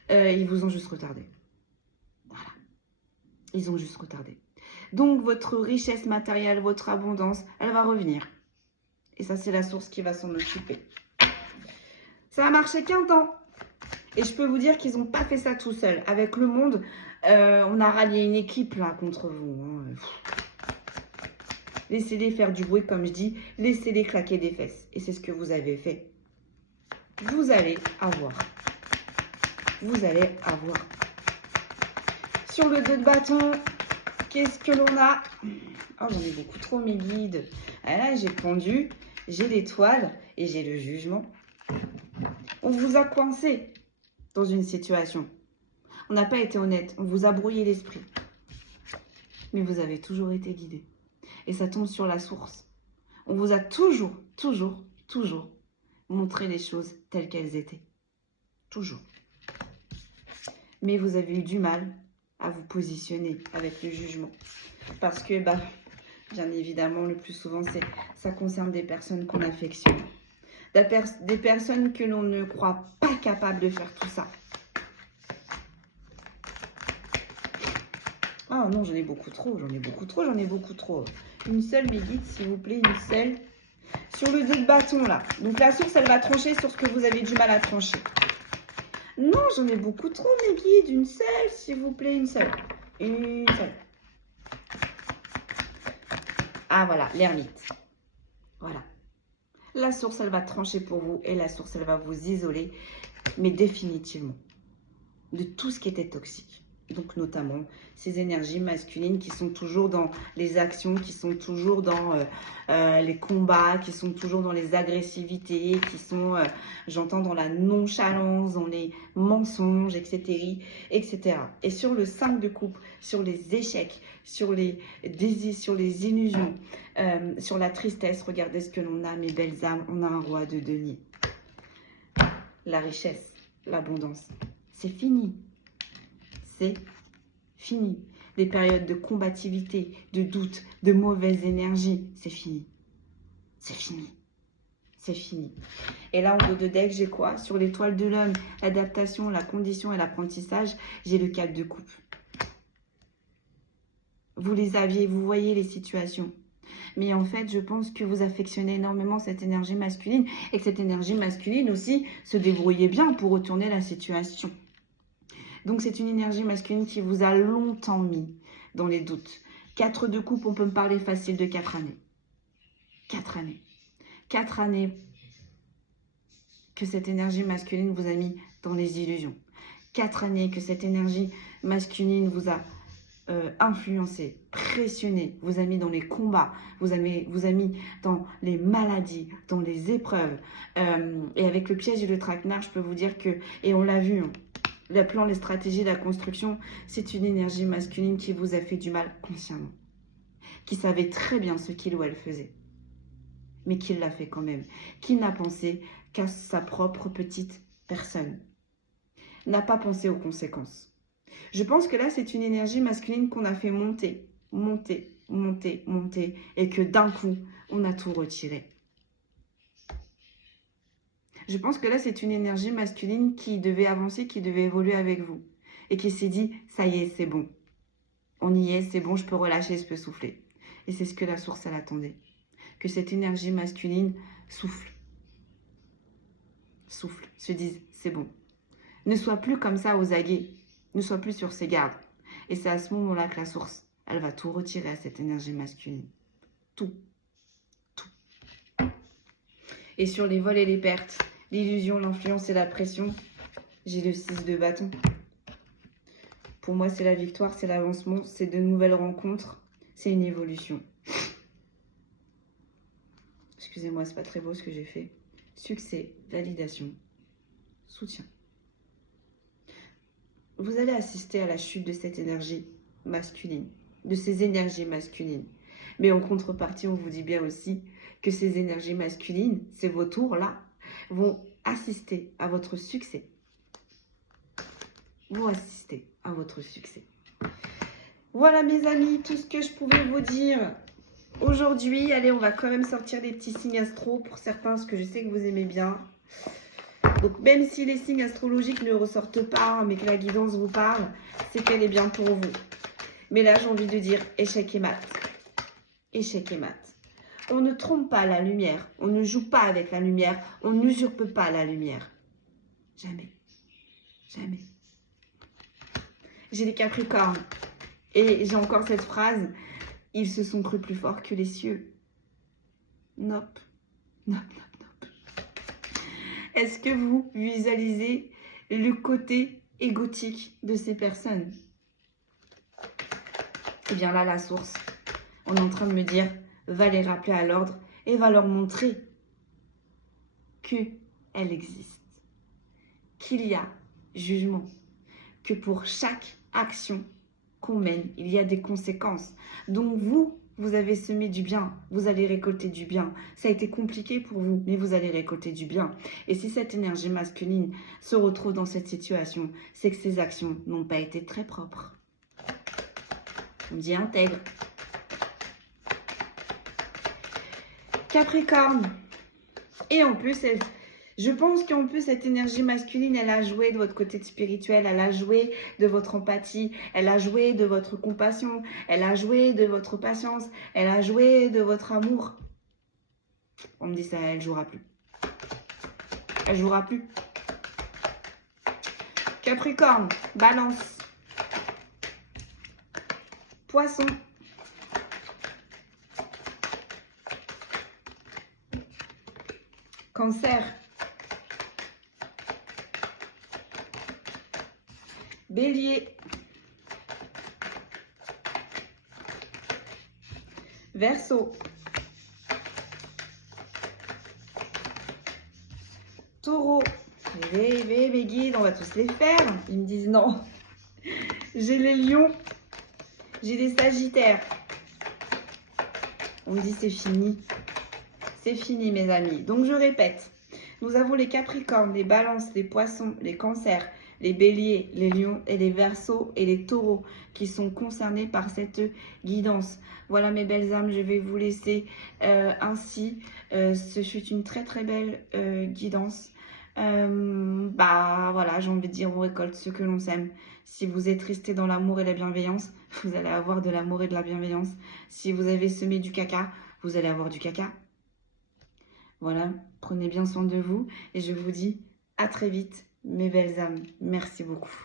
Ils vous ont juste retardé. Voilà. Ils ont juste retardé. Donc, votre richesse matérielle, votre abondance, elle va revenir. Et ça, c'est la source qui va s'en occuper. Ça a marché qu'un temps. Et je peux vous dire qu'ils n'ont pas fait ça tout seuls. Avec le monde, on a rallié une équipe là contre vous. Hein. Laissez-les faire du bruit, comme je dis. Laissez-les claquer des fesses. Et c'est ce que vous avez fait. Vous allez avoir. Vous allez avoir. Sur le 2 de bâton, qu'est-ce que l'on a? Oh, j'en ai beaucoup trop, mes guides. Ah, là, j'ai pendu, j'ai l'étoile et j'ai le jugement. On vous a coincé dans une situation. On n'a pas été honnête. On vous a brouillé l'esprit. Mais vous avez toujours été guidé. Et ça tombe sur la source. On vous a toujours montré les choses telles qu'elles étaient. Toujours. Mais vous avez eu du mal à vous positionner avec le jugement. Parce que, bien évidemment, le plus souvent, ça concerne des personnes qu'on affectionne. Des personnes que l'on ne croit pas capables de faire tout ça. Ah non, j'en ai beaucoup trop. Une seule, mes guides, s'il vous plaît, une seule. Sur le 2 de bâton, là. Donc, la source, elle va trancher sur ce que vous avez du mal à trancher. Non, j'en ai beaucoup trop, mes guides. Une seule, s'il vous plaît, une seule. Une seule. Ah, voilà, l'ermite. Voilà. La source, elle va trancher pour vous et la source, elle va vous isoler, mais définitivement, de tout ce qui était toxique. Donc, notamment, ces énergies masculines qui sont toujours dans les actions, qui sont toujours dans les combats, qui sont toujours dans les agressivités, qui sont, j'entends, dans la nonchalance, dans les mensonges, etc., etc. Et sur le 5 de coupe, sur les échecs, sur les désirs, sur les illusions, sur la tristesse, regardez ce que l'on a, mes belles âmes, on a un roi de denier. La richesse, l'abondance, c'est fini. C'est fini. Les périodes de combativité, de doute, de mauvaise énergie, c'est fini. C'est fini. C'est fini. Et là, en haut de deck, j'ai quoi? Sur l'étoile de l'homme, l'adaptation, la condition et l'apprentissage, j'ai le 4 de coupe. Vous les aviez, vous voyez les situations. Mais en fait, je pense que vous affectionnez énormément cette énergie masculine et que cette énergie masculine aussi se débrouillait bien pour retourner la situation. Donc, c'est une énergie masculine qui vous a longtemps mis dans les doutes. 4 de coupe, on peut me parler facile de 4 années. 4 années. 4 années que cette énergie masculine vous a mis dans les illusions. 4 années que cette énergie masculine vous a influencé, pressionné, vous a mis dans les combats, vous a mis dans les maladies, dans les épreuves. Et avec le piège et le traquenard, je peux vous dire que, et on l'a vu, hein, le plan, les stratégies, la construction, c'est une énergie masculine qui vous a fait du mal consciemment, qui savait très bien ce qu'il ou elle faisait, mais qui l'a fait quand même, qui n'a pensé qu'à sa propre petite personne, n'a pas pensé aux conséquences. Je pense que là, c'est une énergie masculine qu'on a fait monter, monter, monter, monter, et que d'un coup, on a tout retiré. Je pense que là, c'est une énergie masculine qui devait avancer, qui devait évoluer avec vous, et qui s'est dit, ça y est, c'est bon. On y est, c'est bon, je peux relâcher, je peux souffler. Et c'est ce que la source, elle attendait. Que cette énergie masculine souffle, se dise, c'est bon. Ne sois plus comme ça aux aguets. Ne sois plus sur ses gardes. Et c'est à ce moment-là que la source, elle va tout retirer à cette énergie masculine. Tout. Tout. Et sur les vols et les pertes, l'illusion, l'influence et la pression, j'ai le 6 de bâton. Pour moi, c'est la victoire, c'est l'avancement, c'est de nouvelles rencontres, c'est une évolution. Excusez-moi, c'est pas très beau ce que j'ai fait. Succès, validation, soutien. Vous allez assister à la chute de cette énergie masculine, de ces énergies masculines. Mais en contrepartie, on vous dit bien aussi que ces énergies masculines, ces vautours-là, vont assister à votre succès. Vont assister à votre succès. Voilà mes amis, tout ce que je pouvais vous dire aujourd'hui. Allez, on va quand même sortir des petits signes astro pour certains, parce que je sais que vous aimez bien. Donc, même si les signes astrologiques ne ressortent pas, mais que la guidance vous parle, c'est qu'elle est bien pour vous. Mais là, j'ai envie de dire échec et mat. Échec et mat. On ne trompe pas la lumière. On ne joue pas avec la lumière. On n'usurpe pas la lumière. Jamais. Jamais. J'ai les Capricornes. Et j'ai encore cette phrase. Ils se sont crus plus forts que les cieux. Nope. Nope, nope. Est-ce que vous visualisez le côté égotique de ces personnes? Eh bien là, la source, on est en train de me dire, va les rappeler à l'ordre et va leur montrer qu'elle existe, qu'il y a jugement, que pour chaque action qu'on mène, il y a des conséquences. Donc vous avez semé du bien, vous allez récolter du bien. Ça a été compliqué pour vous, mais vous allez récolter du bien. Et si cette énergie masculine se retrouve dans cette situation, c'est que ces actions n'ont pas été très propres. On dit intègre. Capricorne. Et en plus, je pense qu'en plus, cette énergie masculine, elle a joué de votre côté spirituel, elle a joué de votre empathie, elle a joué de votre compassion, elle a joué de votre patience, elle a joué de votre amour. On me dit ça, elle ne jouera plus. Elle ne jouera plus. Capricorne, Balance, Poisson, Cancer, Bélier, Verseau, Taureau. Rêvez mes guides, on va tous les faire. Ils me disent non. J'ai les lions, j'ai les sagittaires. On me dit c'est fini. C'est fini mes amis. Donc je répète, nous avons les capricornes, les balances, les poissons, les cancers, les béliers, les lions et les verseaux et les taureaux qui sont concernés par cette guidance. Voilà mes belles âmes, je vais vous laisser ainsi. Ce fut une très très belle guidance. Voilà, j'ai envie de dire, on récolte ce que l'on sème. Si vous êtes resté dans l'amour et la bienveillance, vous allez avoir de l'amour et de la bienveillance. Si vous avez semé du caca, vous allez avoir du caca. Voilà, prenez bien soin de vous et je vous dis à très vite, mes belles âmes. Merci beaucoup.